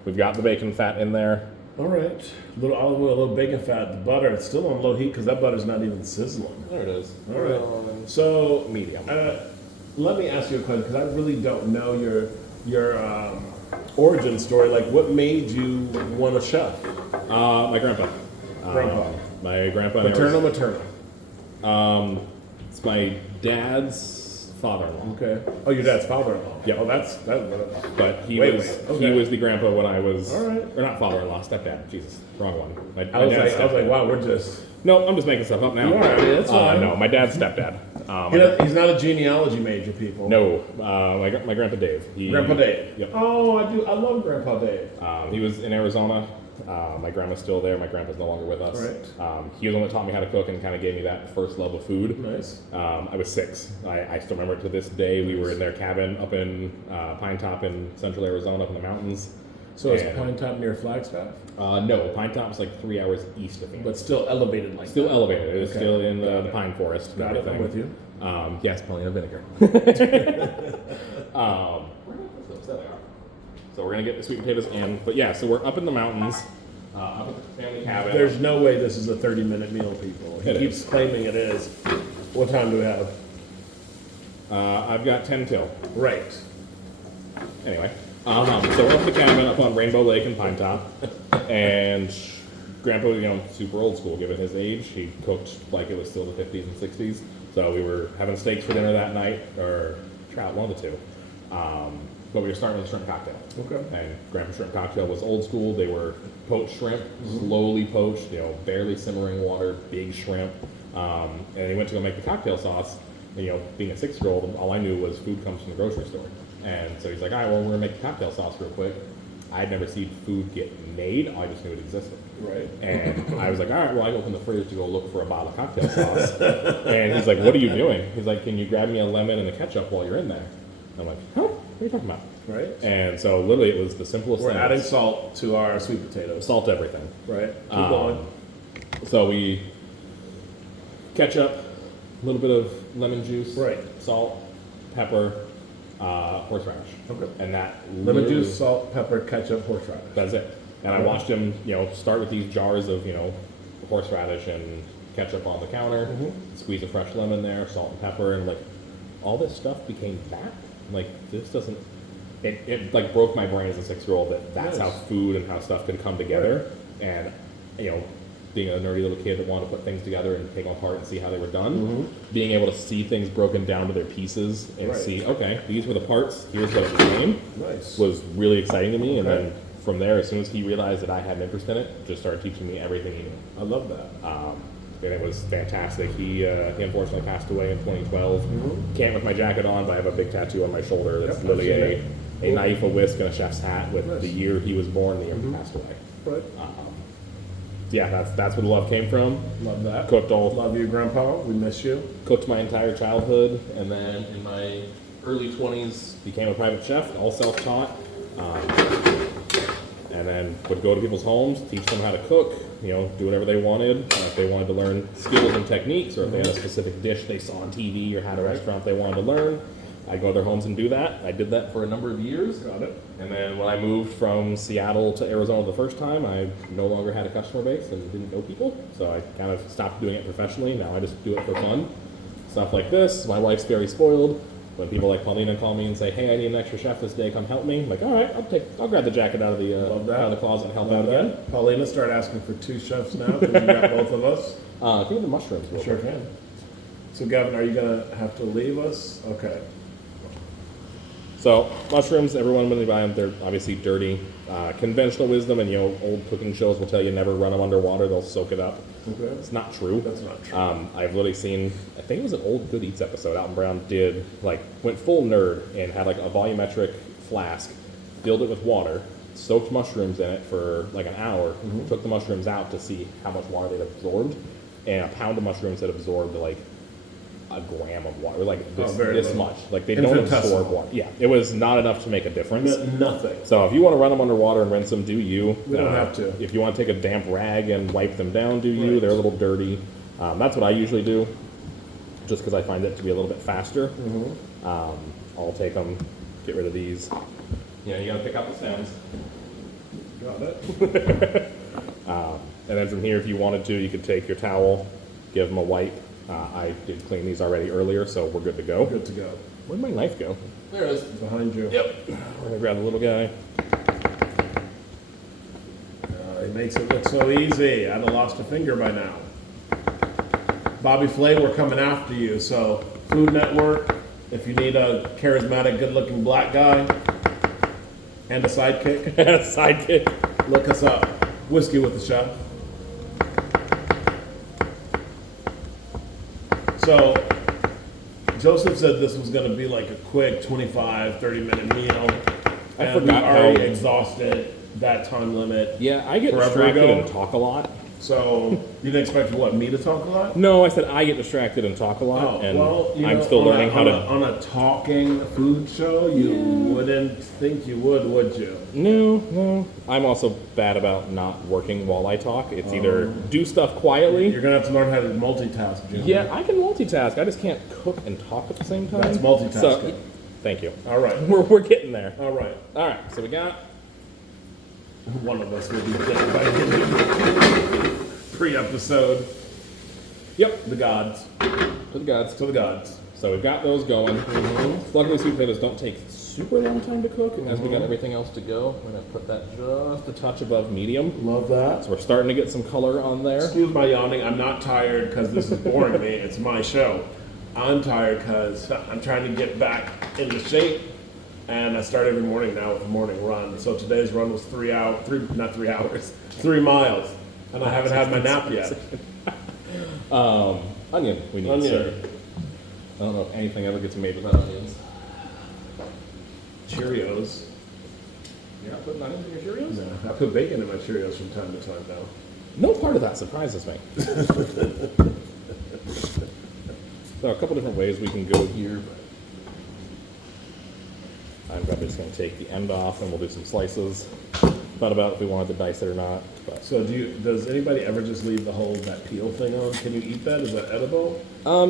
We've got the bacon fat in there. All right. A little olive oil, a little bacon fat, the butter. It's still on low heat because that butter's not even sizzling. There it is. All right. So, Medium. let me ask you a question because I really don't know your origin story. Like, what made you want a chef? My grandpa. Grandpa. My grandpa. Maternal. It's my dad's father-in-law. Okay. Oh, your dad's father-in-law. Yeah. Oh, that's. But he Wait, was okay. he was the grandpa when I was All right. or not father-in-law, stepdad. Jesus, wrong one. My I was dad's like, stepdad. wow, we're just. No, I'm just making stuff up now. You are, that's fine. No, my dad's stepdad. He's not a genealogy major, people. No, my grandpa Dave. Grandpa Dave. Yep. Oh, I do. I love Grandpa Dave. He was in Arizona. My grandma's still there. My grandpa's no longer with us. Right. He was the one that taught me how to cook and kind of gave me that first love of food. Nice. I was 6. I still remember it to this day. We were in their cabin up in Pine Top in central Arizona up in the mountains. So is Pine Top near Flagstaff? No, Pine Top's like 3 hours east of Phoenix. But still elevated like Still that. elevated. It is Okay. still in Got the it. pine forest. Got it. I'm with you. Yes, Paulina vinegar. So we're gonna get the sweet potatoes in, but yeah. So we're up in the mountains, up at the family cabin. There's no way this is a 30-minute meal, people. He It keeps is. claiming it is. What time do we have? I've got 10 till. Right. Anyway, so we're up at the cabin up on Rainbow Lake in Pine Top, and Grandpa, super old school given his age. He cooked like it was still the 50s and 60s. So we were having steaks for dinner that night, or trout, one of the two. But we were starting with a shrimp cocktail. Okay. And Grandpa's shrimp cocktail was old school. They were poached shrimp, slowly poached, barely simmering water, big shrimp. And they went to go make the cocktail sauce. And, being a 6-year-old, all I knew was food comes from the grocery store. And so he's like, all right, well, we're gonna make the cocktail sauce real quick. I'd never seen food get made. I just knew it existed. Right. And I was like, all right, well, I opened the fridge to go look for a bottle of cocktail sauce. And he's like, what are you doing? He's like, can you grab me a lemon and a ketchup while you're in there? I'm like, huh? What are you talking about? Right. And so literally it was the simplest We're thing. adding salt to our sweet potatoes. Salt everything. Right. Keep going. So we ketchup, a little bit of lemon juice, Right. salt, pepper, horseradish. Okay. And that Lemon literally- juice, salt, pepper, ketchup, horseradish. That's it. And I watched him, start with these jars of, horseradish and ketchup on the counter, squeeze a fresh lemon there, salt and pepper, and like all this stuff became that. Like this doesn't. It like broke my brain as a 6-year-old that that's Nice. how food and how stuff can come together. And being a nerdy little kid that wanted to put things together and take them apart and see how they were done, being able to see things broken down to their pieces and Right. see, okay, these were the parts, here's what it became, Nice. was really exciting to me. And Okay. then from there, as soon as he realized that I had an interest in it, just started teaching me everything he knew. I love that. And it was fantastic. He unfortunately passed away in 2012. Can't with my jacket on, but I have a big tattoo on my shoulder that's Yep, literally I've seen a knife, a whisk, and a chef's hat with Nice. the year he was born, the year he passed away. Right. Yeah, that's where the love came from. Love that. Cooked Love you, Grandpa. We miss you. cooked my entire childhood, and then in my early 20s became a private chef, all self-taught. And then would go to people's homes, teach them how to cook, do whatever they wanted. If they wanted to learn skills and techniques, or if they had a specific dish they saw on TV or had a restaurant they wanted to learn, I'd go to their homes and do that. I did that for a number of years. Got it. And then when I moved from Seattle to Arizona the first time, I no longer had a customer base and didn't know people. So I kind of stopped doing it professionally. Now I just do it for fun. Stuff like this. My wife's very spoiled. When people like Paulina call me and say, "Hey, I need an extra chef this day. Come help me." I'm like, "All right, I'll grab the jacket out of the Love that. out of the closet and help Love out again." that. Paulina, start asking for 2 chefs now because you got both of us. Give me the mushrooms. real Sure quick. can. So, Gavin, are you going to have to leave us? Okay. So mushrooms, everyone when they buy them, they're obviously dirty. Conventional wisdom and old cooking shows will tell you never run them underwater; they'll soak it up. Okay. It's not true. That's not true. I've literally seen, I think it was an old Good Eats episode, Alton Brown went full nerd and had like a volumetric flask, filled it with water, soaked mushrooms in it for like an hour, took the mushrooms out to see how much water they'd absorbed, and a pound of mushrooms had absorbed like a gram of water, like this, very this little. much. Like they don't Infinitesimal. absorb water. Yeah, it was not enough to make a difference. Nothing. So if you want to run them underwater and rinse them, do you. We don't have to. If you want to take a damp rag and wipe them down, do you. Right. They're a little dirty. That's what I usually do, just because I find it to be a little bit faster. I'll take them, get rid of these. You got to pick out the stems. Got it. And then from here, if you wanted to, you could take your towel, give them a wipe. I did clean these already earlier, so we're good to go. Good to go. Where'd my knife go? There it is. Behind you. Yep. We're gonna grab the little guy. It makes it look so easy. I'd have lost a finger by now. Bobby Flay, we're coming after you. So, Food Network, if you need a charismatic, good-looking black guy and a sidekick, Sidekick. look us up. Whiskey with the Chef. So, Joseph said this was going to be like a quick 25, 30-minute meal. I And forgot we've already how- exhausted that time limit. Yeah, I get Forever distracted ago. and talk a lot. So, you didn't expect what, me to talk a lot? No, I said I get distracted and talk a lot, and I'm still on learning a, how on to. A, on a talking food show, you wouldn't think you would you? No. I'm also bad about not working while I talk. It's either do stuff quietly. You're gonna have to learn how to multitask, Jim. Yeah, I can multitask. I just can't cook and talk at the same time. That's multitasking. So, thank you. All right. We're getting there. All right. All right, so we got. One of us will be dead by the pre-episode. Yep, The gods. to the gods. To the gods. So we've got those going. Luckily, sweet potatoes don't take super long time to cook. As we got everything else to go, we're gonna put that just a touch above medium. Love that. So we're starting to get some color on there. Excuse my yawning. I'm not tired because this is boring me. It's my show. I'm tired because I'm trying to get back into shape. And I start every morning now with a morning run. So today's run was 3 miles. And I haven't had my nap yet. Onion, we need, Onion. sir. I don't know if anything ever gets made without onions. Cheerios. You're not putting onions in your Cheerios? No, I put bacon in my Cheerios from time to time now. No part of that surprises me. So a couple different ways we can go here. I'm probably just going to take the end off and we'll do some slices. Thought about if we wanted to dice it or not. But. So does anybody ever just leave the whole, that peel thing on? Can you eat that? Is that edible?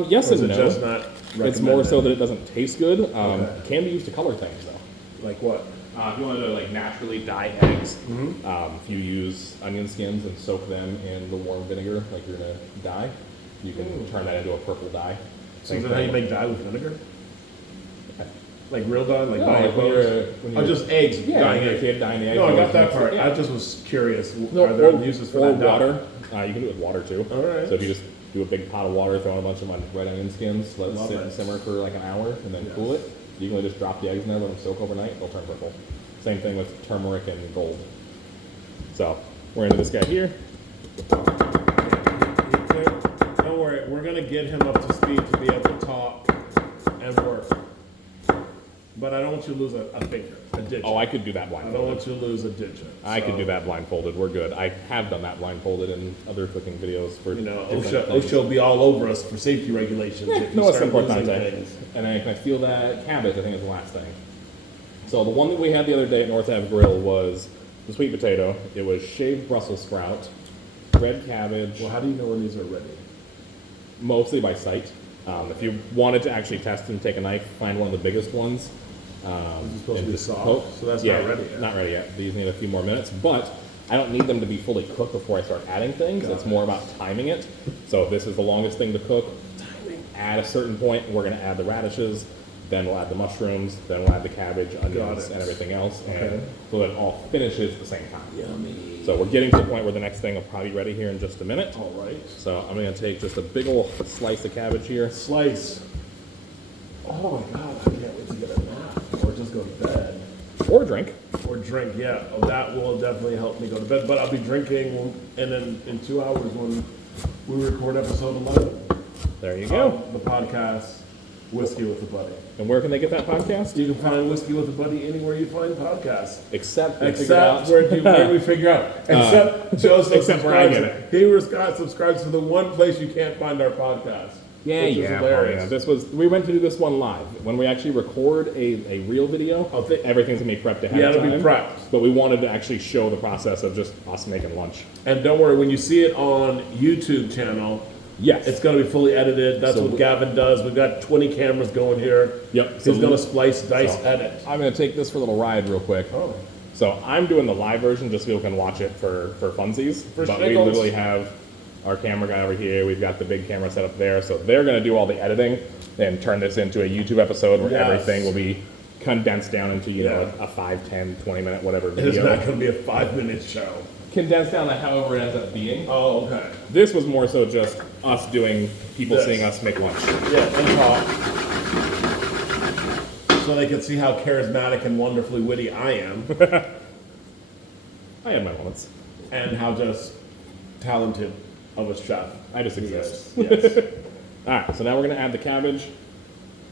Yes Or is and it no. just not It's more so recommended? that it doesn't taste good. Okay. Can be used to color things though. Like what? If you wanted to like naturally dye eggs, if you use onion skins and soak them in the warm vinegar, like you're gonna dye, you can turn that into a purple dye. So is that how you make dye with vinegar? Like real dye? Like No, dye like when you're- Oh, just eggs, Yeah, dyeing when you're a eggs. kid dyeing the eggs. No, I you got always that mix it, part. yeah. I just was curious. No, Are there or, uses for or that dye? water. You can do it with water too. All right. So if you just do a big pot of water, throw in a bunch of red onion skins, let it Love sit it. and simmer for like an hour, and then cool it. You can just drop the eggs in there, let them soak overnight, they'll turn purple. Same thing with turmeric and gold. So we're into this guy here. Don't worry, we're gonna get him up to speed to be able to talk and work. But I don't want you to lose a finger, a digit. Oh, I could do that I don't blindfolded. want you to lose a digit. I could So, do that blindfolded. We're good. I have done that blindfolded in other cooking videos for You know, different OSHA things. will be all over us for safety regulations if you No, it's start important losing contact. things. And then can I steal that cabbage? I think is the last thing. So the one that we had the other day at North Ave Grill was the sweet potato. It was shaved Brussels sprout, red cabbage, Well, how do you know when these are ready? mostly by sight. If you wanted to actually test them, take a knife, find one of the biggest ones. This is supposed to and be just soft, poke. so that's Yeah, not ready yet. Not ready yet. These need a few more minutes, but I don't need them to be fully cooked before I start adding things. Got It's it. more about timing it. So if this is the longest thing to cook, at a certain point, we're going to add the radishes, then we'll add the mushrooms, then we'll add the cabbage, onions, it. and everything else, Okay. and so that it all finishes at the same time. Yummy. So we're getting to the point where the next thing will probably be ready here in just a minute. All right. So I'm going to take just a big old slice of cabbage here. Slice. Oh my God, I can't wait to get a nap or just go to bed. Or drink. Or drink, yeah. Oh, that will definitely help me go to bed. But I'll be drinking, and then in 2 hours when we record episode 11 There you go. of the podcast, Whiskey with a Buddy. And where can they get that podcast? You can find Whiskey with a Buddy anywhere you find podcasts. Except we figured Except out- where we figure out. Except Joseph except where I subscribes. get He subscribes to the one place you can't find our podcast. Yeah, which is yeah, hilarious. We went to do this one live. When we actually record a real video, Oh, everything's gonna be prepped ahead Yeah, of it'll time. be prepped. But we wanted to actually show the process of just us making lunch. And don't worry, when you see it on YouTube channel, Yes. it's going to be fully edited. That's So what we- Gavin does. We've got 20 cameras going here. Yep. He's So going to we- splice, dice, so- edit. I'm gonna take this for a little ride real quick. Oh. So I'm doing the live version just so people can watch it for funsies. For but we schnickels. literally have our camera guy over here. We've got the big camera set up there. So they're gonna do all the editing and turn this into a YouTube episode where Yes. everything will be condensed down into, you know, Yeah. a 5, 10, 20 minute, whatever It's video. not going to be a 5-minute show. Condensed down to however it ends up being. Oh, okay. This was more so just us doing, people This. seeing us make lunch. Yeah, and talk. So they can see how charismatic and wonderfully witty I am, I had my moments. and how just talented of a chef I just he exist. is. Yes. All right, so now we're gonna add the cabbage.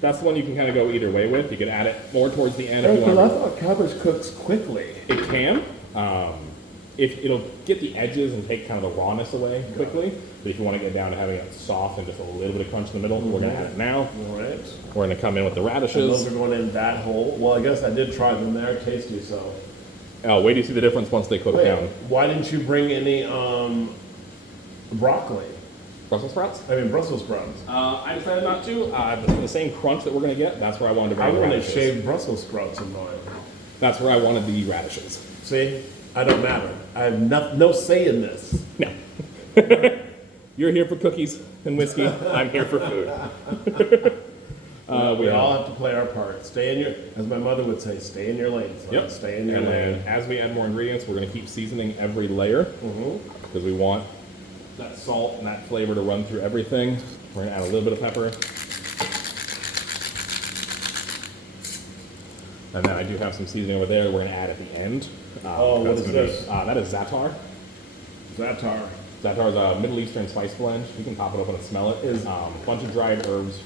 That's the one you can kind of go either way with. You could add it more towards the end if you Because I want. thought cabbage cooks quickly. It can. If it'll get the edges and take kind of the rawness away quickly. But if you want to get down to having it soft and just a little bit of crunch in the middle, we're gonna add it now. All right. We're gonna come in with the And those radishes. are going in that hole. Well, I guess I did try them there. Tasty, so. Oh, wait till you see the difference once they cook Wait, down. why didn't you bring any broccoli? Brussels sprouts. I mean Brussels sprouts. I decided not to. The same crunch that we're gonna get. That's where I wanted to I bring the wanted radishes. shaved Brussels sprouts in mine. That's where I wanted the radishes. See, I don't matter. I have no say in this. No. You're here for cookies and whiskey. I'm here for food. We all have to play our part. Stay in your, as my mother would say, stay in your lane. Son. Yep. Stay in your And lane. then as we add more ingredients, we're going to keep seasoning every layer because we want that salt and that flavor to run through everything. We're going to add a little bit of pepper. And then I do have some seasoning over there we're going to add at the end. Oh, what that's is gonna be- this? that is za'atar. Zatar. Za'atar is a Middle Eastern spice blend. You can pop it open and smell it. Is- A bunch of dried herbs,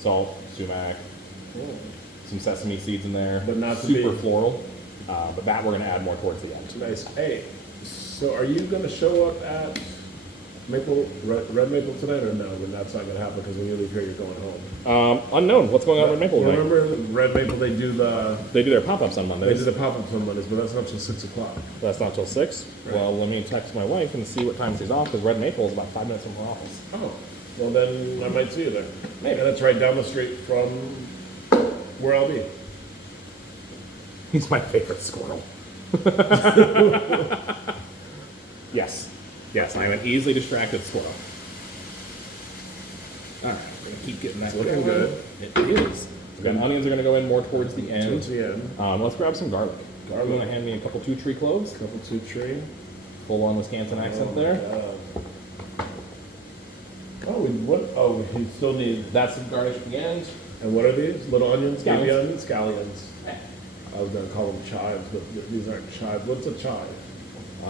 salt, sumac, some sesame seeds in there. But not to super be- floral. But that we're going to add more towards the end. Nice. Hey, So are you going to show up at Red Maple tonight, or no? When that's not going to happen because when you leave here, you're going home. Unknown. What's going on at Red Maple tonight? Remember Red Maple? They do their pop-ups on Mondays. the pop-ups on Mondays, but that's not till 6 o'clock. That's not till 6? Right. Well, let me text my wife and see what time she's off, because Red Maple is about 5 minutes from her office. Oh, well then I might see you there. Maybe. And it's right down the street from where I'll be. He's my favorite squirrel. Yes. Yes, I am an easily distracted squirrel. All right, we're gonna keep getting that. It's looking going. good. It is. The onions are going to go in more towards the end. Towards the end. Let's grab some garlic. Garlic. You want to hand me a couple 2-tree cloves? Couple 2-tree. Full on Wisconsin accent there. We still need. That's some garnish at the end. And what are these? Little onions? Scallions. Baby onions? Scallions. I was going to call them chives, but these aren't chives. What's a chive?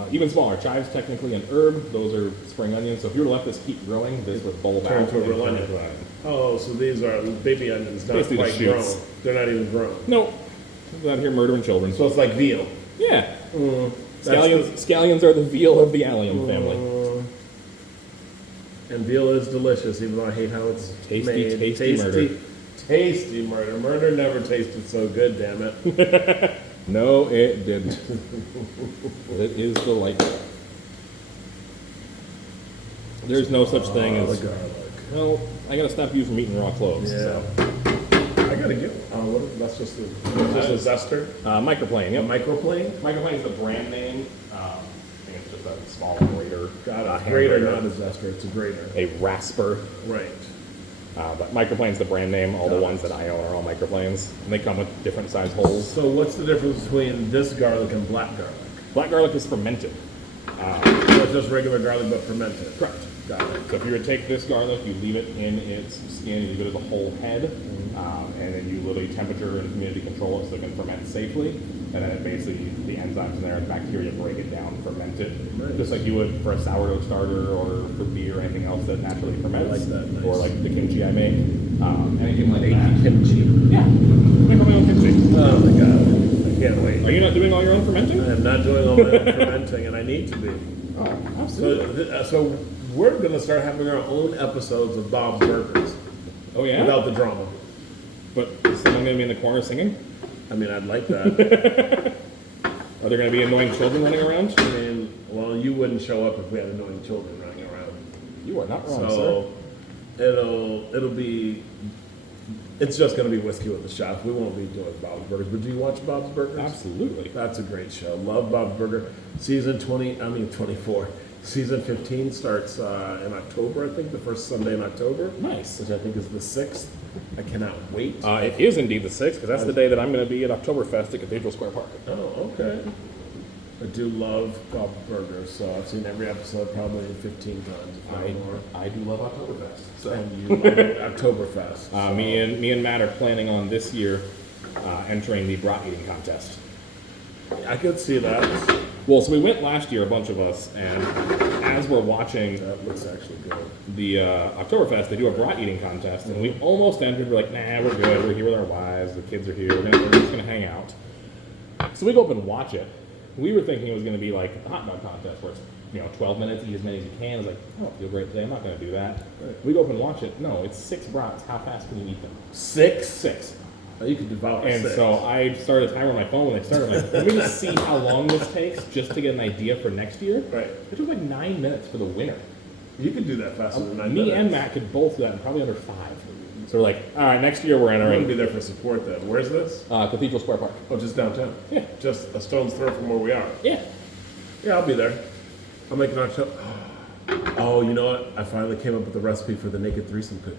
Even smaller. Chives technically an herb. Those are spring onions. So if you were to let this keep growing, this would bulb Turn out. into a real and turn onion. into an onion. Oh, so these are baby onions, not Basically the quite grown. shoots. They're not even grown. Nope. We're out here murdering children. So it's like veal. Yeah. That's Scallions are the veal of the allium family. And veal is delicious, even though I hate how it's Tasty, made. tasty murder. Tasty murder. Murder never tasted so good, damn it. No, it didn't. It is delightful. There's no such thing The as. garlic. Well, I gotta stop you from eating raw cloves. Yeah. So. I gotta get. That's just a zester. Microplane, A yep. microplane. Microplane is the brand name. I think it's just a small grater. Got it. hand Grater, grater. not a zester. It's a grater. A rasper. Right. But Microplane's the brand name. All the Got it. ones that I own are all Microplanes. And they come with different size holes. So what's the difference between this garlic and black garlic? Black garlic is fermented. So it's just regular garlic but fermented. Correct. Got it. So if you were to take this garlic, you leave it in its skin, you leave it as a whole head, and then you literally temperature and humidity control it so it can ferment safely. And then it basically, the enzymes in there and bacteria break it down, ferment it. Nice. Just like you would for a sourdough starter or for beer or anything else that naturally ferments. I like that, nice. Or like the kimchi I make. Anything like that. Kimchi. Yeah. Make my own kimchi. Oh my god. I can't wait. Are you not doing all your own fermenting? I am not doing all my own fermenting, and I need to be. Oh, absolutely. So we're going to start having our own episodes of Bob's Burgers Oh, yeah? without the drama. But is someone going to be in the corner singing? I mean, I'd like that. Are there going to be annoying children running around? I mean, well, you wouldn't show up if we had annoying children running around. You are not wrong, sir. So it'll be. It's just going to be Whiskey with the Chef. We won't be doing Bob's Burgers. But do you watch Bob's Burgers? Absolutely. That's a great show. Love Bob's Burger. Season 24. Season 15 starts in October, I think, the first Sunday in October. Nice. Which I think is the 6th. I cannot wait. It is indeed the 6th, because that's the day that I'm going to be at Oktoberfest at Cathedral Square Park. Oh, okay. I do love Bob's Burgers, so I've seen every episode probably 15 times, if not more. I do love Oktoberfest. So. And you love Oktoberfest. So. Me and Matt are planning on this year entering the brat eating contest. I could see that. Well, so we went last year, a bunch of us, and as we're watching That looks actually good. the Oktoberfest, they do a brat eating contest, and we almost entered. We're like, nah, we're good. We're here with our wives. The kids are here. We're just gonna hang out. So we go up and watch it. We were thinking it was gonna be like a hot dog contest, where it's 12 minutes, eat as many as you can. I was like, I don't feel great today. I'm not gonna do that. Right. We go up and watch it. No, it's 6 brats. How fast can you eat them? 6? 6. Oh, you could devour And 6. so I started a timer on my phone when they started. I'm like, let me just see how long this takes just to get an idea for next year. Right. It took like 9 minutes for the winner. You could do that faster than 9 Me minutes. and Matt could both do that in probably under 5. So we're like, all right, next year we're I'm going to entering be there for support then. Where's this? Cathedral Square Park. Oh, just downtown? Yeah. Just a stone's throw from where we are. Yeah. Yeah, I'll be there. I'll make an October. Oh, you know what? I finally came up with the recipe for the naked threesome cookie.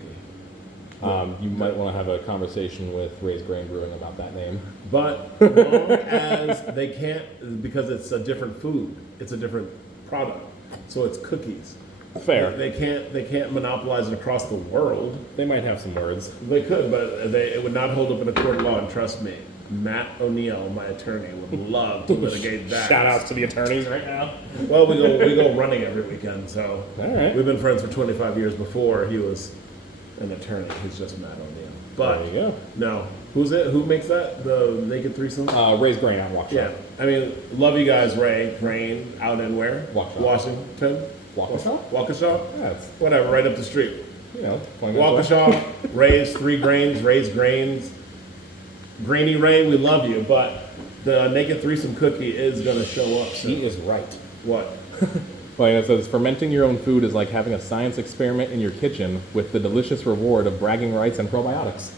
You might want to have a conversation with Ray's Grain Brewing about that name. But as long as they can't, because it's a different food, it's a different product, so it's cookies. Fair. They can't monopolize it across the world. They might have some words. They could, but it would not hold up in a court of law. And trust me, Matt O'Neill, my attorney, would love to litigate that. Shout outs to the attorneys right now. Well, we go running every weekend, so All right. we've been friends for 25 years. Before he was an attorney who's just mad on you. But There you go. no, who's it? Who makes that? The Naked Threesome? Ray's Grain out in Waukesha. Yeah, I mean, love you guys, Ray. Grain out in where? Waukesha. Washington. Waukesha? Waukesha. Yeah, it's, Whatever, right up the street. you know, 20 minutes away. Waukesha. Ray's 3 grains. Ray's grains. Grainy Ray, we love you, but the Naked Threesome cookie is gonna show up soon. He is right. What? Well, it says fermenting your own food is like having a science experiment in your kitchen with the delicious reward of bragging rights and probiotics.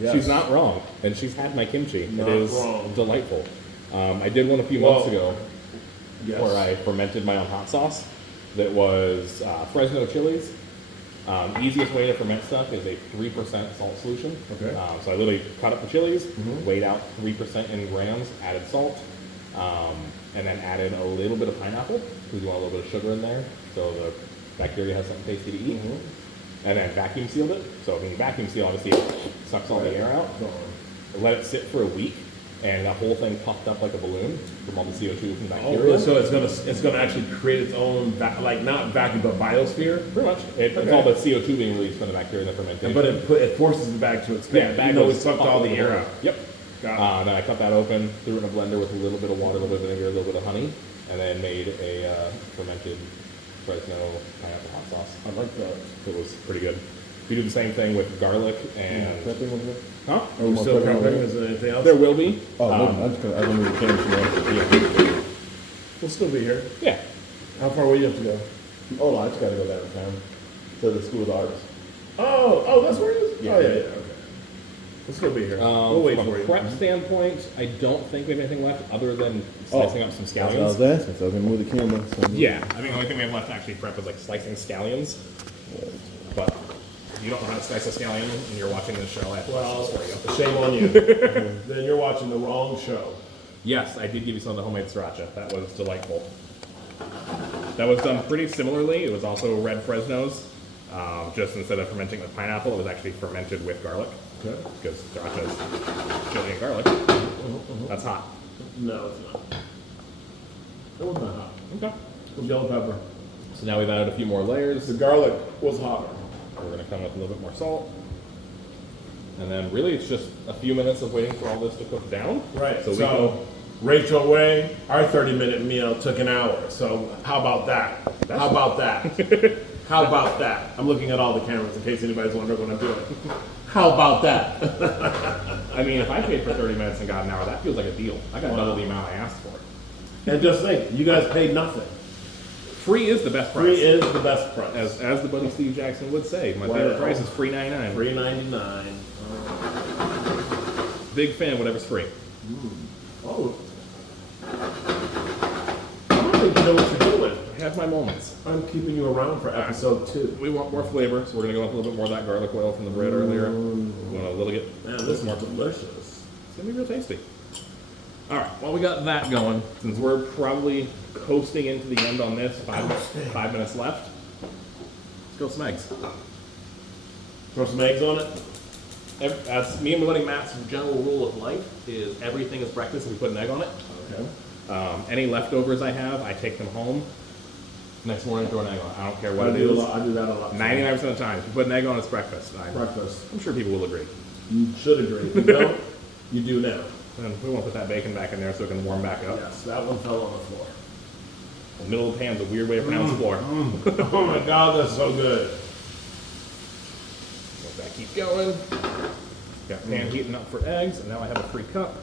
Yes. She's not wrong, and she's had my kimchi. Not it is wrong. delightful. I did one a few Well, months ago Yes. where I fermented my own hot sauce. That was Fresno chilies. Easiest way to ferment stuff is a 3% salt solution. Okay. So I literally cut up the chilies, weighed out 3% in grams, added salt, and then added a little bit of pineapple because you want a little bit of sugar in there so the bacteria has something tasty to eat. And then vacuum sealed it. So when you vacuum seal, obviously it sucks all the air out. Let it sit for a week, and the whole thing puffed up like a balloon from all the CO2 from bacteria. Oh, so it's gonna actually create its own not vacuum but biosphere. Pretty much. It's Okay. all the CO2 being released from the bacteria in the fermentation. But it forces the bag to expand. bag even though we goes sucked up all like the a air balloon. out. Yep. Got it. Then I cut that open, threw it in a blender with a little bit of water, a little bit of vinegar, a little bit of honey, and then made a fermented Fresno pineapple hot sauce. I like that. It was pretty good. You do the same thing with garlic and... Prepping over there? Huh? Are we still covering? Is there anything else? There will be. Oh, no, I'm just gonna, I don't need the camera tomorrow. We'll still be here. Yeah. How far will you have to go? Oh, I just gotta go downtown to the School of the Arts. Oh, that's where it is? Yeah. Oh, yeah, okay. We'll still be here. we'll wait From for a you. prep standpoint, I don't think we have anything left other than slicing up some That's what I scallions. was asking, so I was gonna move the camera. So Yeah, I think the only thing we have left to actually prep is like slicing scallions. But if you don't know how to slice a scallion and you're watching this show, I have Well, questions for you. shame on you. Then you're watching the wrong show. Yes, I did give you some of the homemade sriracha. That was delightful. That was done pretty similarly. It was also red Fresnos. Just instead of fermenting with pineapple, it was actually fermented with garlic. Okay. Because sriracha is chili and garlic. That's hot. No, it's not. It was not hot. Okay. It was yellow pepper. So now we've added a few more layers. The garlic was hotter. We're going to come with a little bit more salt. And then really it's just a few minutes of waiting for all this to cook down. Right. So, So, Rachel Way, our 30-minute meal took an hour. So how about that? How about that? How about that? I'm looking at all the cameras in case anybody's wondering what I'm doing. How about that? I mean, if I paid for 30 minutes and got an hour, that feels like a deal. I got double the amount I asked for. And just think, you guys paid nothing. Free is the best price. Free is the best price. As the buddy Steve Jackson would say, my Wow. favorite price is free 99. $3.99. Big fan, whatever's free. Oh. I don't think you know what you're doing. I have my moments. I'm keeping you around for episode 2. We want more flavor, so we're gonna go with a little bit more of that garlic oil from the bread earlier. We want a little bit. Man, this is more delicious. It's gonna be real tasty. All right, well we got that going. Since we're probably coasting into the end on this, 5 minutes left. Let's go some eggs. Throw some eggs on it. That's me and my buddy Matt's general rule of life is everything is breakfast and we put an egg on it. Okay. Any leftovers I have, I take them home. Next morning, throw an egg on it. I don't care what I it do is. that a lot. 99% of the time, if you put an egg on, it's breakfast. Breakfast. I'm sure people will agree. You should agree. If you don't, you do now. And we want to put that bacon back in there so it can warm back up. Yes, that one fell on the floor. The middle of the pan's a weird way to pronounce floor. Oh my God, that's so good. Let that keep going. Got pan heating up for eggs, and now I have a free cup.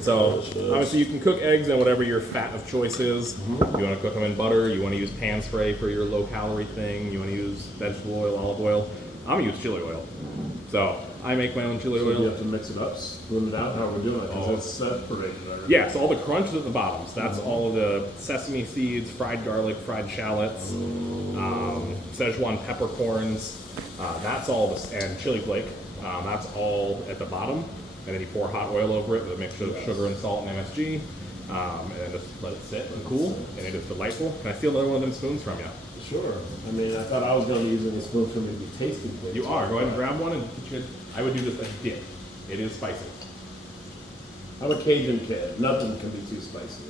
So obviously you can cook eggs in whatever your fat of choice is. You want to cook them in butter. You want to use pan spray for your low calorie thing. You want to use vegetable oil, olive oil. I'm gonna use chili oil. So I make my own chili So you oil. have to mix it up, spoon it out, how we're doing it, because it's separated. Already. Yeah, so all the crunch is at the bottoms. That's all of the sesame seeds, fried garlic, fried shallots, Szechuan peppercorns. That's all, and chili flake. That's all at the bottom. And then you pour hot oil over it with a mixture of sugar and salt and MSG. And then just let it sit and cool. And it is delightful. Can I steal another one of them spoons from you? Sure. I mean, I thought I was going to be using a spoon for me to be tasty. You are. Go ahead and grab one and I would do just a dip. It is spicy. I'm a Cajun kid. Nothing can be too spicy.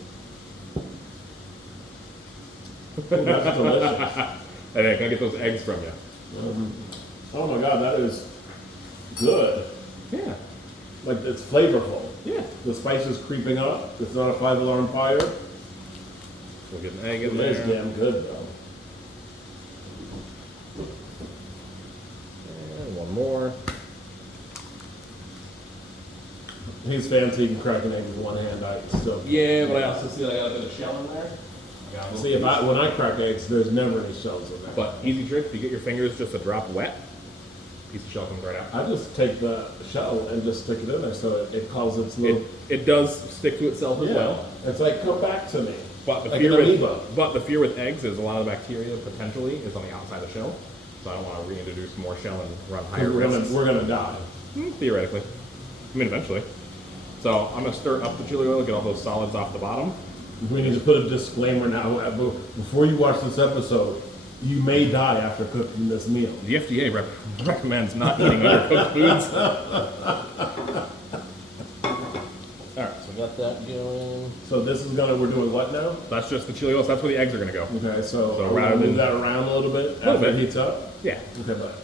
Ooh, that's delicious. And then can I get those eggs from you? Oh my god, that is good. Yeah. Like, it's flavorful. Yeah. The spice is creeping up. It's not a 5-alarm fire. We'll get an egg in It there. is damn good, though. And one more. He's fancy. He can crack an egg with one hand. I still. Yeah, but I also see that I got a bit of shell in there. See, when I crack eggs, there's never any shells in there. But easy trick, if you get your fingers just a drop wet, piece of shell comes right out. I just take the shell and just stick it in there so it calls its little. It does stick to itself as well. It's like, come back to me. But the, Like fear an with, amoeba. but the fear with eggs is a lot of the bacteria potentially is on the outside of the shell. So I don't want to reintroduce more shell and run higher risks. We're gonna die. Theoretically. I mean, eventually. So I'm going to stir up the chili oil, get all those solids off the bottom. We need to put a disclaimer now. Before you watch this episode, you may die after cooking this meal. The FDA recommends not eating undercooked foods. All right, so we got that going. So this is we're doing what now? That's just the chili oil. So that's where the eggs are going to go. Okay, so So we're rather gonna move than- that around a little bit Little after bit. it heats up? Yeah. Okay, but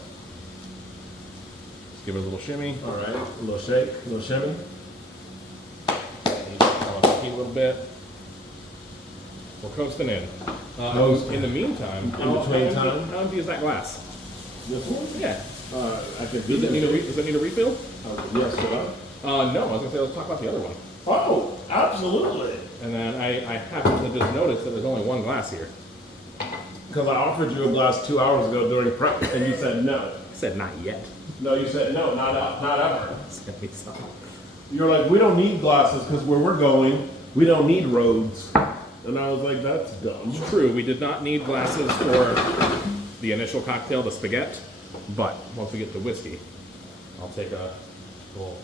Give it a little shimmy. all right, a little shake, a little shimmy. Heat a little bit. We're coasting in. Coast. In the meantime, In between time? how empty is that glass? This one? Yeah. I could do Does it need a this. does it need a refill? Yes, should I? No. I was gonna say let's talk about the other one. Oh, absolutely. And then I happened to just notice that there's only one glass here. Because I offered you a glass 2 hours ago during prep, and you said no. I said not yet. No, you said no, not ever. Send me some. You're like, we don't need glasses because where we're going, we don't need roads. And I was like, that's dumb. True, we did not need glasses for the initial cocktail, the spaghetti, but once we get to whiskey, I'll take a little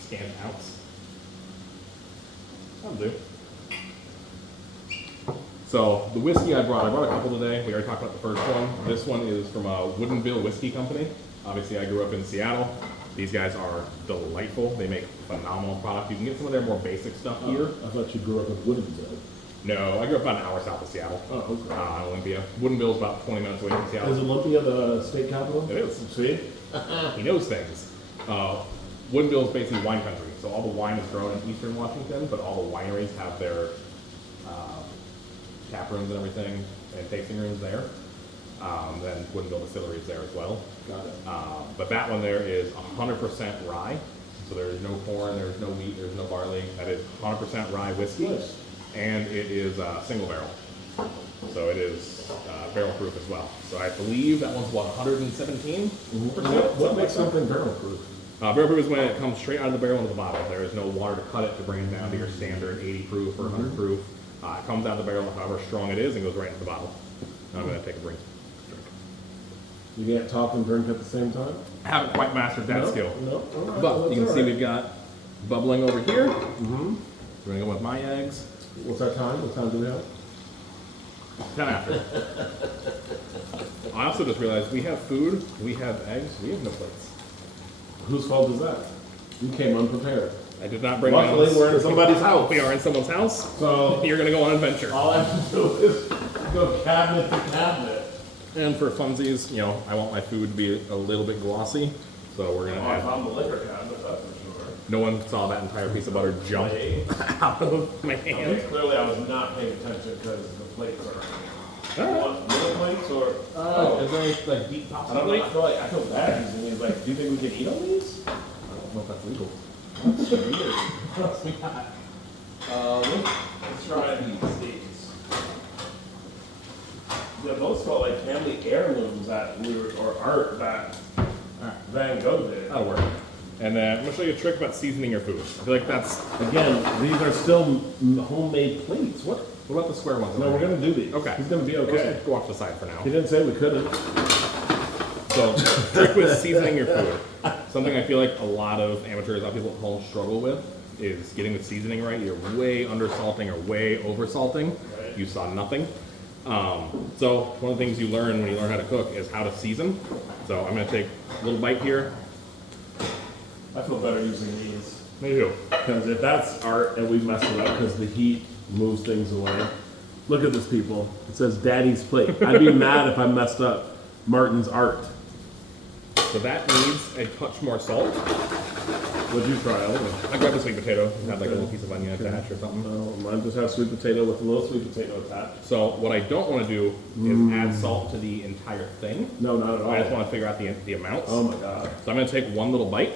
scant ounce. That'll do. So the whiskey I brought a couple today. We already talked about the first one. This one is from Woodinville Whiskey Company. Obviously, I grew up in Seattle. These guys are delightful. They make phenomenal product. You can get some of their more basic stuff here. I thought you grew up in Woodinville. No, I grew up about an hour south of Seattle. Oh, okay. Olympia. Woodinville's about 20 minutes away from Is Seattle. Olympia the state capital? It is. See? He knows things. Woodinville is basically wine country, so all the wine is grown in eastern Washington, but all the wineries have their tap rooms and everything, and tasting rooms there. Then Woodinville Distillery is there as well. Got it. But that one there is 100% rye, so there's no corn, there's no wheat, there's no barley. That is 100% rye whiskey, Nice. and it is single barrel. So it is barrel proof as well. So I believe that one's what, 117%? What makes something barrel proof? Barrel proof is when it comes straight out of the barrel into the bottle. There is no water to cut it to bring it down to your standard 80 proof or 100 proof. It comes out of the barrel however strong it is and goes right into the bottle. Now I'm going to take a drink. You can't talk and drink at the same time? I haven't quite mastered that skill. No. All right, But well, you can that's see all we've got bubbling over here. Mm-hmm. We're going to go with my eggs. What's our time? What time do we have? 10 after. I also just realized we have food, we have eggs, we have no plates. Whose fault is that? You came unprepared. I did not bring my own. Luckily, we're in somebody's house. We are in someone's house. So You're going to go on an adventure. all I have to do is go cabinet to cabinet. And for funsies, you know, I want my food to be a little bit glossy, so we're gonna I add. found the liquor cabinet, that's for sure. No one saw that entire piece of butter jump out of my hand. Clearly, I was not paying attention because the plates are. All right. Want little plates or? Is there any like deep I pasta don't know. plate? I feel bad using these. Like, do you think we can eat on these? I don't know if that's legal. That's weird. Let's try these. They both smell like family heirlooms or art that Van Gogh did. That'll work. And then I'm gonna show you a trick about seasoning your food. I feel like that's. Again, these are still homemade plates. What? What about the square ones? No, we're gonna do these. Okay. He's gonna be Let's okay. just go off to the side for now. He didn't say we couldn't. So, trick with seasoning your food. Something I feel like a lot of amateurs, a lot of people at home struggle with is getting the seasoning right. You're way under salting or way over salting. Right. You saw nothing. So one of the things you learn when you learn how to cook is how to season. So I'm going to take a little bite here. I feel better using these. Me too. Because if that's art and we mess it up because the heat moves things away. Look at this, people. It says Daddy's plate. I'd be mad if I messed up Martin's Art. So that needs a touch more salt. What'd you try? Oliver? I grabbed a sweet potato. It had like a little piece of onion attached or something. No, mine just has sweet potato with a little sweet potato attached. So what I don't want to do is add salt to the entire thing. No, not at all. I just want to figure out the amounts. Oh my god. So I'm going to take one little bite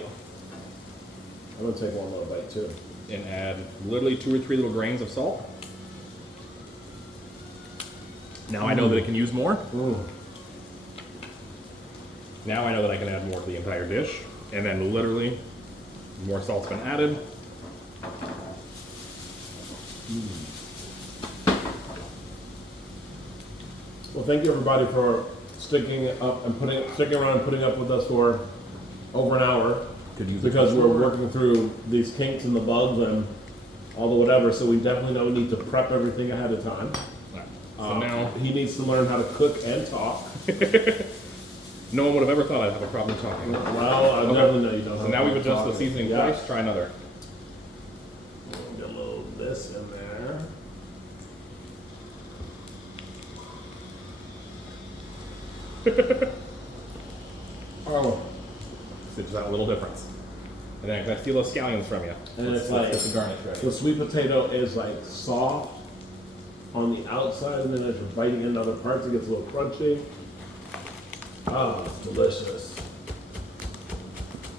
I'm gonna take one little bite too. and add literally 2 or 3 little grains of salt. Now I know that it can use more. Now I know that I can add more to the entire dish. And then literally, more salt's been added. Well, thank you everybody for sticking around and putting up with us for over an hour. Could use Because we're working through these kinks and the bugs and all the whatever, so we definitely know we need to prep everything ahead of time. So now, He needs to learn how to cook and talk. no one would have ever thought I'd have a problem talking. Well, I definitely know you don't. So now we've adjusted the seasoning twice. Try another. Get a little of this in there. Oh, So just that little difference. And then can I steal those scallions from you? and it's Let's like get the garnish ready. the sweet potato is like soft on the outside, and then as you're biting into other parts, it gets a little crunchy. Oh, it's delicious.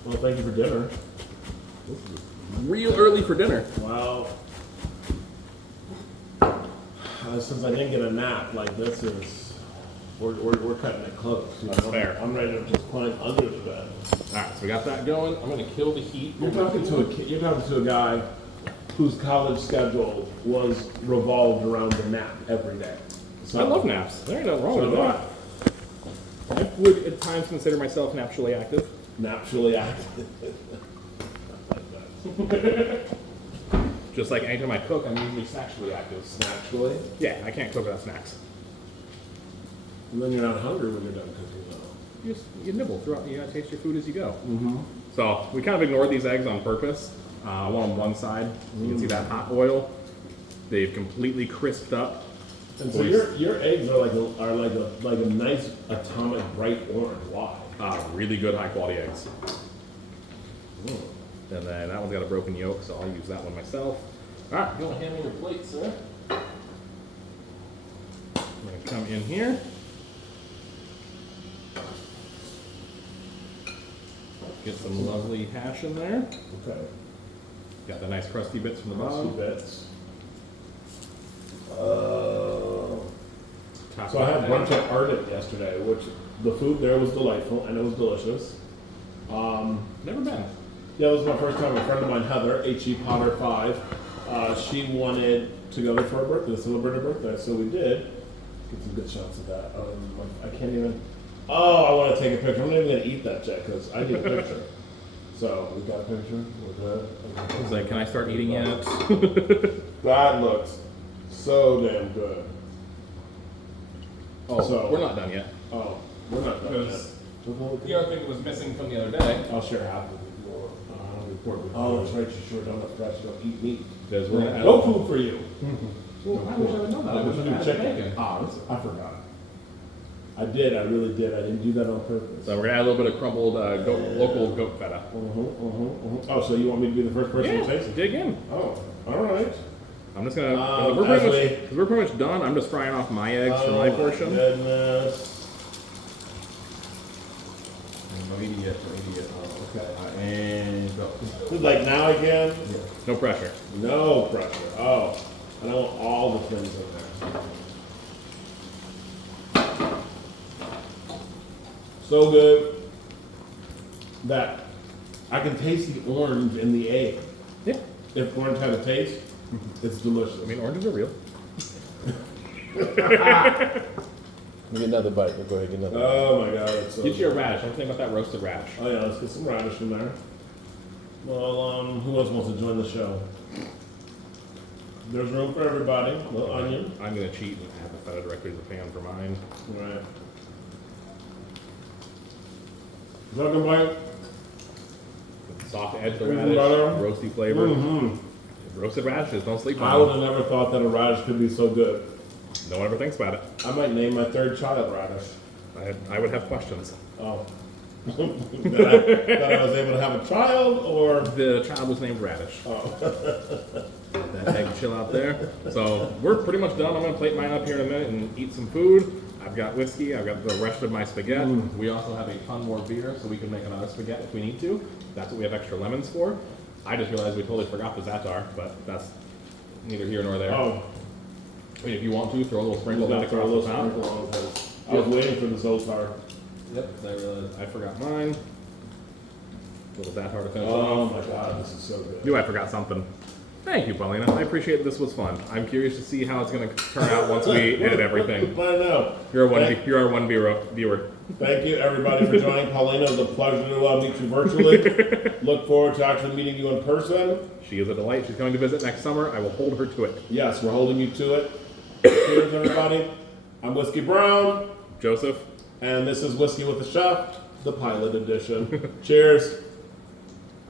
Well, thank you for dinner. Real early for dinner. Well, since I didn't get a nap, like this is, we're cutting it close. You That's know? fair. I'm ready to just climb under the bed. All right, so we got that going. I'm gonna kill the heat. You're talking to a guy whose college schedule was revolved around the nap every day. So, I love naps. There ain't nothing wrong So with do I. that. I would at times consider myself naturally active. Naturally active. like that. Just like anytime I cook, I'm usually sexually active. Naturally. Yeah, I can't cook without snacks. And then you're not hungry when you're done cooking, though. You nibble throughout. You gotta taste your food as you go. So we kind of ignored these eggs on purpose. One on one side, you can see that hot oil. They've completely crisped up. And so your eggs are like a nice atomic bright orange. Why? Really good high quality eggs. And then that one's got a broken yolk, so I'll use that one myself. All right, you want to hand me your plate, sir? I'm gonna come in here. Get some lovely hash in there. Okay. Got the nice crusty bits from the Two bottom. bits. Top So I had that brunch down. at Ardent yesterday, which the food there was delightful and it was delicious. Never been. Yeah, it was my first time. A friend of mine, Heather, H.E. Potter 5, she wanted to go there for her birthday, celebrate her birthday, so we did. Get some good shots of that. I can't even. Oh, I want to take a picture. I'm not even going to eat that yet because I need a picture. So we got a picture. We're good. I was like, can I start eating yet? That looks so damn good. Oh, So- we're not done yet. Oh, we're not done yet. Because the other thing that was missing from the other day I'll share half of it. Oh, that's right. You sure don't have fresh. Don't eat meat. is we're gonna No food for you. Well, I wish I would known that. I What wish did I you had do? bacon. Chicken. I forgot. I did. I really did. I didn't do that on purpose. So we're gonna add a little bit of crumbled local goat feta. Oh, so you want me to be the first person to taste it? dig in. Oh, all right. I'm just gonna. Um, we're pretty actually- much, 'cause we're pretty much done. I'm just frying off my eggs for my portion. Goodness. Immediate. Oh, okay. And go. Like now again? No pressure. No pressure. Oh, and I want all the things in there. So good that I can taste the orange in the egg. Yeah. If orange had a taste, it's delicious. I mean, oranges are real. Get another bite. Go ahead, get another bite. Oh my god, it's so Get you a good. radish. I'm thinking about that roasted radish. Oh yeah, let's get some radish in there. Well, who else wants to join the show? There's room for everybody. A little onion. I'm gonna cheat and add the feta directly to the pan for mine. Right. Second bite. Soft edge the Mm, radish, butter. roasty flavor. Mm-hmm. Roasted radishes, don't sleep I on would them. have never thought that a radish could be so good. No one ever thinks about it. I might name my third child radish. I would have questions. Oh. that I was able to have a child, or The child was named Radish. oh. That egg chill out there. So we're pretty much done. I'm gonna plate mine up here in a minute and eat some food. I've got whiskey. I've got the rest of my spaghetti. We also have a ton more beer, so we can make another spaghetti if we need to. That's what we have extra lemons for. I just realized we totally forgot the Zatar, but that's neither here nor there. Oh. I mean, if you want to, throw a little sprinkle of that Throw a across little the top. sprinkle on his. I was waiting for the Zotar. Yep, because I realized I forgot mine. Little Zatar to finish Oh off. my god, this is so good. Knew I forgot something. Thank you, Paulina. I appreciate this was fun. I'm curious to see how it's going to turn out once we edit everything. I know. You're our one viewer. Thank you, everybody, for joining. Paulina, it was a pleasure to meet you virtually. Look forward to actually meeting you in person. She is a delight. She's coming to visit next summer. I will hold her to it. Yes, we're holding you to it. Cheers, everybody. I'm Whiskey Brown, Joseph. and this is Whiskey with the Chef, the pilot edition. Cheers.